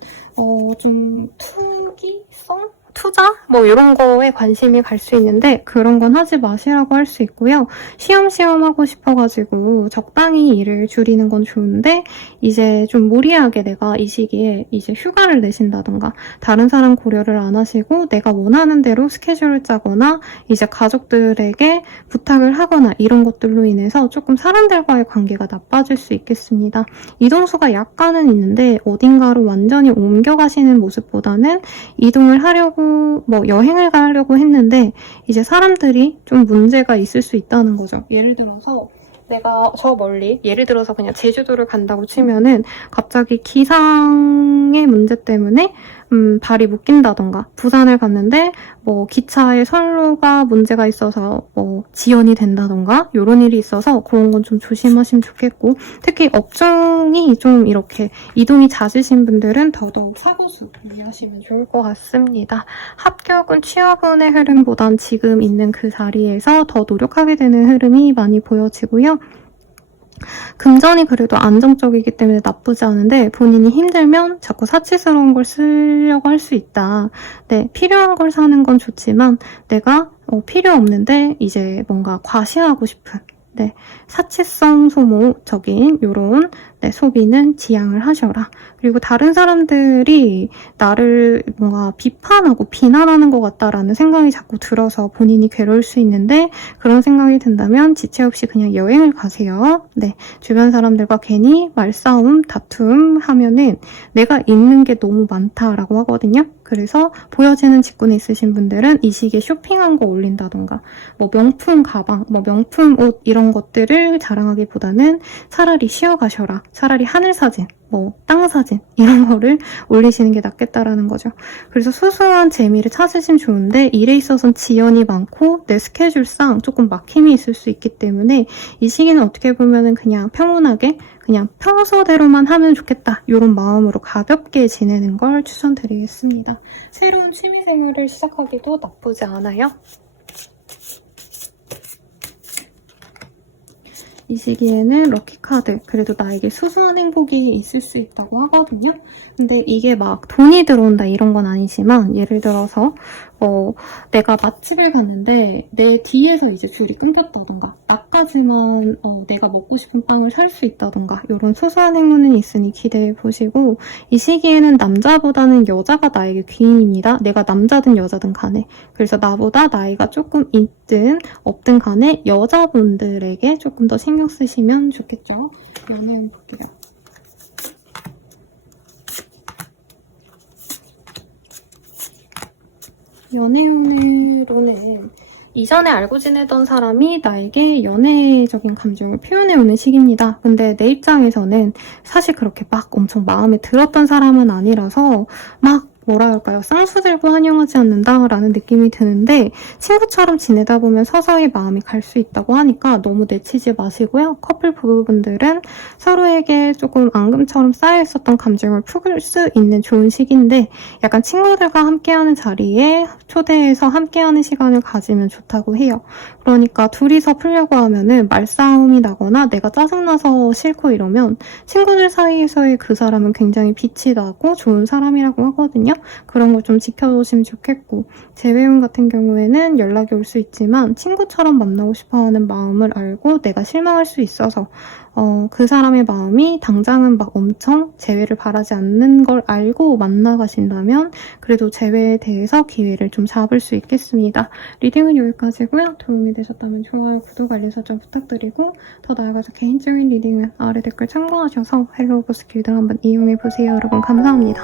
좀 투기성? 투자? 뭐 이런 거에 관심이 갈 수 있는데 그런 건 하지 마시라고 할 수 있고요. 쉬엄쉬엄 하고 싶어가지고 적당히 일을 줄이는 건 좋은데 이제 좀 무리하게 내가 이 시기에 이제 휴가를 내신다던가 다른 사람 고려를 안 하시고 내가 원하는 대로 스케줄을 짜거나 이제 가족들에게 부탁을 하거나 이런 것들로 인해서 조금 사람들과의 관계가 나빠질 수 있겠습니다. 이동수가 약간은 있는데 어딘가로 완전히 옮겨가시는 모습보다는 이동을 하려고 뭐 여행을 가려고 했는데 이제 사람들이 좀 문제가 있을 수 있다는 거죠. 예를 들어서 내가 저 멀리 예를 들어서 그냥 제주도를 간다고 치면은 갑자기 기상의 문제 때문에 발이 묶인다던가 부산을 갔는데 뭐 기차의 선로가 문제가 있어서 뭐 지연이 된다던가 이런 일이 있어서 그런 건 좀 조심하시면 좋겠고 특히 업종이 좀 이렇게 이동이 잦으신 분들은 더더욱 사고수 유의하시면 좋을 것 같습니다. 합격은 취업운의 흐름보단 지금 있는 그 자리에서 더 노력하게 되는 흐름이 많이 보여지고요. 금전이 그래도 안정적이기 때문에 나쁘지 않은데 본인이 힘들면 자꾸 사치스러운 걸 쓰려고 할 수 있다. 네, 필요한 걸 사는 건 좋지만 내가 필요 없는데 이제 뭔가 과시하고 싶은 네, 사치성 소모적인 이런 네, 소비는 지양을 하셔라. 그리고 다른 사람들이 나를 뭔가 비판하고 비난하는 것 같다라는 생각이 자꾸 들어서 본인이 괴로울 수 있는데 그런 생각이 든다면 지체 없이 그냥 여행을 가세요. 네, 주변 사람들과 괜히 말싸움, 다툼 하면은 내가 잃는 게 너무 많다라고 하거든요. 그래서 보여지는 직군에 있으신 분들은 이 시기에 쇼핑한 거 올린다던가 뭐 명품 가방, 뭐 명품 옷 이런 것들을 자랑하기보다는 차라리 쉬어 가셔라. 차라리 하늘 사진, 뭐 땅 사진 이런 거를 올리시는 게 낫겠다라는 거죠. 그래서 소소한 재미를 찾으시면 좋은데 일에 있어서는 지연이 많고 내 스케줄상 조금 막힘이 있을 수 있기 때문에 이 시기는 어떻게 보면은 그냥 평온하게 그냥 평소대로만 하면 좋겠다 이런 마음으로 가볍게 지내는 걸 추천드리겠습니다. 새로운 취미생활을 시작하기도 나쁘지 않아요. 이 시기에는 럭키카드, 그래도 나에게 소소한 행복이 있을 수 있다고 하거든요. 근데 이게 막 돈이 들어온다 이런 건 아니지만 예를 들어서 내가 맛집을 갔는데 내 뒤에서 이제 줄이 끊겼다던가 나까지만 내가 먹고 싶은 빵을 살 수 있다던가 이런 소소한 행운은 있으니 기대해 보시고 이 시기에는 남자보다는 여자가 나에게 귀인입니다. 내가 남자든 여자든 간에. 그래서 나보다 나이가 조금 있든 없든 간에 여자분들에게 조금 더 신경 쓰시면 좋겠죠. 연애운 볼게요. 연애운으로는 이전에 알고 지내던 사람이 나에게 연애적인 감정을 표현해오는 시기입니다. 근데 내 입장에서는 사실 그렇게 막 엄청 마음에 들었던 사람은 아니라서 막 뭐라 할까요? 쌍수들고 환영하지 않는다라는 느낌이 드는데 친구처럼 지내다 보면 서서히 마음이 갈 수 있다고 하니까 너무 내치지 마시고요. 커플 부부분들은 서로에게 조금 앙금처럼 쌓여있었던 감정을 풀 수 있는 좋은 시기인데 약간 친구들과 함께하는 자리에 초대해서 함께하는 시간을 가지면 좋다고 해요. 그러니까 둘이서 풀려고 하면은 말싸움이 나거나 내가 짜증나서 싫고 이러면 친구들 사이에서의 그 사람은 굉장히 빛이 나고 좋은 사람이라고 하거든요. 그런 걸 좀 지켜주시면 좋겠고 재회운 같은 경우에는 연락이 올 수 있지만 친구처럼 만나고 싶어하는 마음을 알고 내가 실망할 수 있어서 그 사람의 마음이 당장은 막 엄청 재회를 바라지 않는 걸 알고 만나가신다면 그래도 재회에 대해서 기회를 좀 잡을 수 있겠습니다. 리딩은 여기까지고요. 도움이 되셨다면 좋아요, 구독, 알림 설정 부탁드리고 더 나아가서 개인적인 리딩은 아래 댓글 참고하셔서 헬로우버스 길드 한번 이용해보세요. 여러분 감사합니다.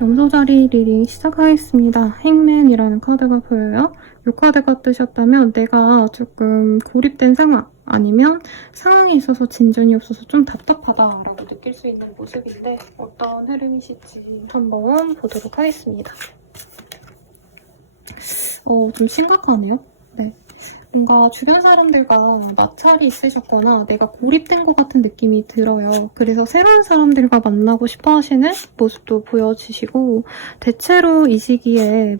염소자리 리딩 시작하겠습니다. 행맨이라는 카드가 보여요. 이 카드가 뜨셨다면 내가 조금 고립된 상황 아니면 상황에 있어서 진전이 없어서 좀 답답하다라고 느낄 수 있는 모습인데 어떤 흐름이실지 한번 보도록 하겠습니다. 좀 심각하네요. 네. 뭔가 주변 사람들과 마찰이 있으셨거나 내가 고립된 것 같은 느낌이 들어요. 그래서 새로운 사람들과 만나고 싶어 하시는 모습도 보여지시고 대체로 이 시기에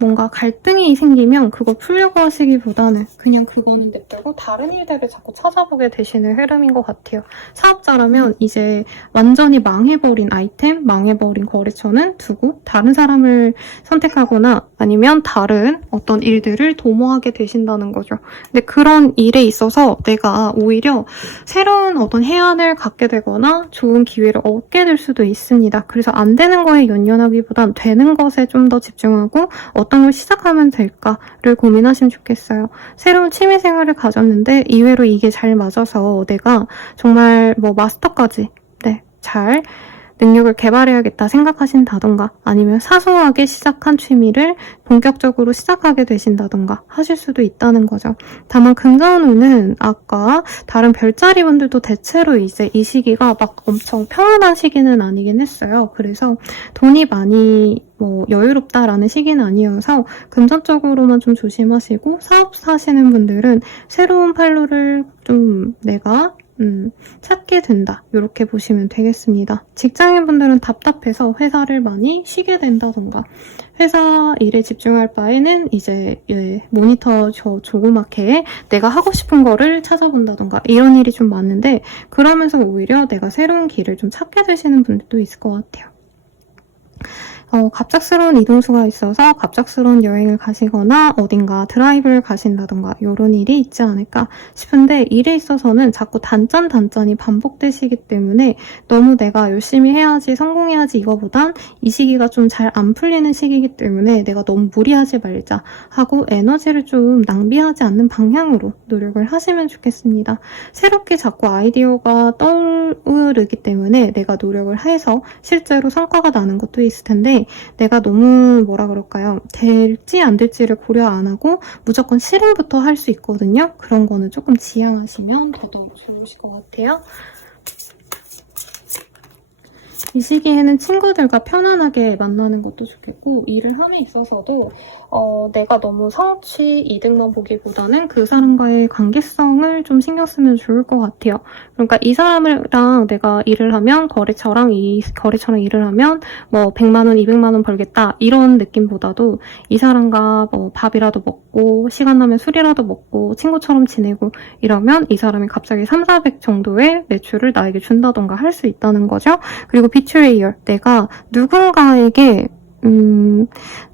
뭔가 갈등이 생기면 그걸 풀려고 하시기보다는 그냥 그거는 냅두고 다른 일들을 자꾸 찾아보게 되시는 흐름인 것 같아요. 사업자라면 이제 완전히 망해버린 아이템, 망해버린 거래처는 두고 다른 사람을 선택하거나 아니면 다른 어떤 일들을 도모하게 되신다는 거죠. 근데 그런 일에 있어서 내가 오히려 새로운 어떤 해안을 갖게 되거나 좋은 기회를 얻게 될 수도 있습니다. 그래서 안 되는 거에 연연하기보단 되는 것에 좀 더 집중하고 어떤 걸 시작하면 될까를 고민하시면 좋겠어요. 새로운 취미생활을 가졌는데 이외로 이게 잘 맞아서 내가 정말 마스터까지 잘 능력을 개발해야겠다 생각하신다던가 아니면 사소하게 시작한 취미를 본격적으로 시작하게 되신다던가 하실 수도 있다는 거죠. 다만 금전운은 아까 다른 별자리 분들도 대체로 이제 이 시기가 막 엄청 편안한 시기는 아니긴 했어요. 그래서 돈이 많이 여유롭다라는 시기는 아니어서 금전적으로만 좀 조심하시고 사업 하시는 분들은 새로운 판로를 좀 내가 찾게 된다. 이렇게 보시면 되겠습니다. 직장인분들은 답답해서 회사를 많이 쉬게 된다던가 회사 일에 집중할 바에는 이제 모니터 저 조그맣게 내가 하고 싶은 거를 찾아본다던가 이런 일이 좀 많은데 그러면서 오히려 내가 새로운 길을 좀 찾게 되시는 분들도 있을 것 같아요. 갑작스러운 이동수가 있어서 갑작스러운 여행을 가시거나 어딘가 드라이브를 가신다던가 이런 일이 있지 않을까 싶은데 일에 있어서는 자꾸 단짠이 반복되시기 때문에 너무 내가 열심히 해야지 성공해야지 이거보단 이 시기가 좀 잘 안 풀리는 시기이기 때문에 내가 너무 무리하지 말자 하고 에너지를 좀 낭비하지 않는 방향으로 노력을 하시면 좋겠습니다. 새롭게 자꾸 아이디어가 떠오르기 때문에 내가 노력을 해서 실제로 성과가 나는 것도 있을 텐데 내가 너무 될지 안 될지를 고려 안 하고 무조건 실행부터 할 수 있거든요. 그런 거는 조금 지양하시면 더더욱 좋으실 것 같아요. 이 시기에는 친구들과 편안하게 만나는 것도 좋겠고 일을 함에 있어서도 내가 너무 성취, 이득만 보기보다는 그 사람과의 관계성을 좀 신경 쓰면 좋을 것 같아요. 그러니까 이 사람이랑 내가 일을 하면 거래처랑 이 거래처랑 일을 하면 100만 원, 200만 원 벌겠다 이런 느낌보다도 이 사람과 밥이라도 먹고 시간 나면 술이라도 먹고 친구처럼 지내고 이러면 이 사람이 갑자기 3, 400 정도의 매출을 나에게 준다던가 할 수 있다는 거죠. 그리고 비트레이얼, 내가 누군가에게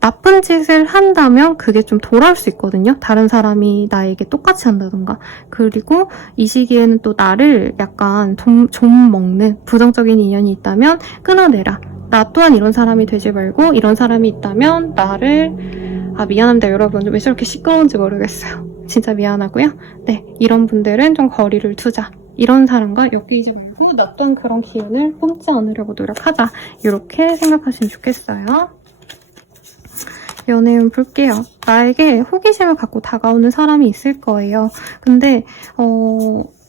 나쁜 짓을 한다면 그게 좀 돌아올 수 있거든요. 다른 사람이 나에게 똑같이 한다던가. 그리고 이 시기에는 또 나를 약간 좀 먹는 부정적인 인연이 있다면 끊어내라. 나 또한 이런 사람이 되지 말고 이런 사람이 있다면 나를 미안합니다 여러분. 왜 저렇게 시끄러운지 모르겠어요. 진짜 미안하고요. 네, 이런 분들은 좀 거리를 두자. 이런 사람과 엮이지 말고 나 또한 그런 기운을 뿜지 않으려고 노력하자. 이렇게 생각하시면 좋겠어요. 연애운 볼게요. 나에게 호기심을 갖고 다가오는 사람이 있을 거예요. 근데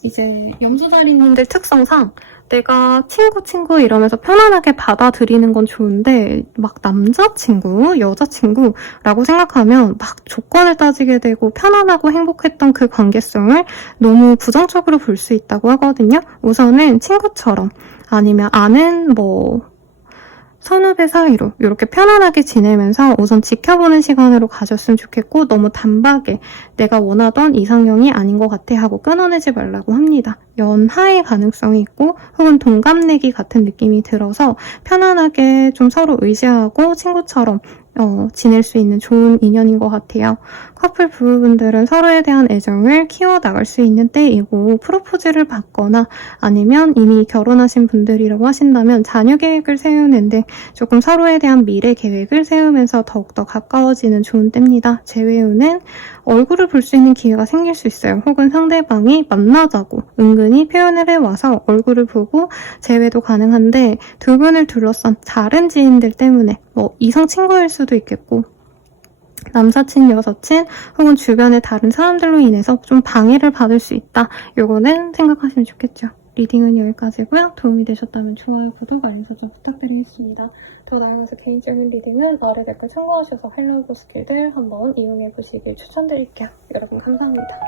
이제 염소자리님들 특성상 내가 친구 이러면서 편안하게 받아들이는 건 좋은데 막 남자친구, 여자친구라고 생각하면 막 조건을 따지게 되고 편안하고 행복했던 그 관계성을 너무 부정적으로 볼 수 있다고 하거든요. 우선은 친구처럼 아니면 아는 선후배 사이로 이렇게 편안하게 지내면서 우선 지켜보는 시간으로 가졌으면 좋겠고 너무 단박에 내가 원하던 이상형이 아닌 것 같아 하고 끊어내지 말라고 합니다. 연하의 가능성이 있고 혹은 동갑내기 같은 느낌이 들어서 편안하게 좀 서로 의지하고 친구처럼 지낼 수 있는 좋은 인연인 것 같아요. 커플 부부분들은 서로에 대한 애정을 키워나갈 수 있는 때이고 프로포즈를 받거나 아니면 이미 결혼하신 분들이라고 하신다면 자녀 계획을 세우는데 조금 서로에 대한 미래 계획을 세우면서 더욱더 가까워지는 좋은 때입니다. 제 외우는 얼굴을 볼 수 있는 기회가 생길 수 있어요. 혹은 상대방이 만나자고 은근히 표현을 해와서 얼굴을 보고 재회도 가능한데 두 분을 둘러싼 다른 지인들 때문에 이성 친구일 수도 있겠고 남사친, 여사친 혹은 주변의 다른 사람들로 인해서 좀 방해를 받을 수 있다. 요거는 생각하시면 좋겠죠. 리딩은 여기까지고요. 도움이 되셨다면 좋아요, 구독, 알림 설정 부탁드리겠습니다. 더 나아가서 개인적인 리딩은 아래 댓글 참고하셔서 헬로우 스킬들 한번 이용해보시길 추천드릴게요. 여러분 감사합니다.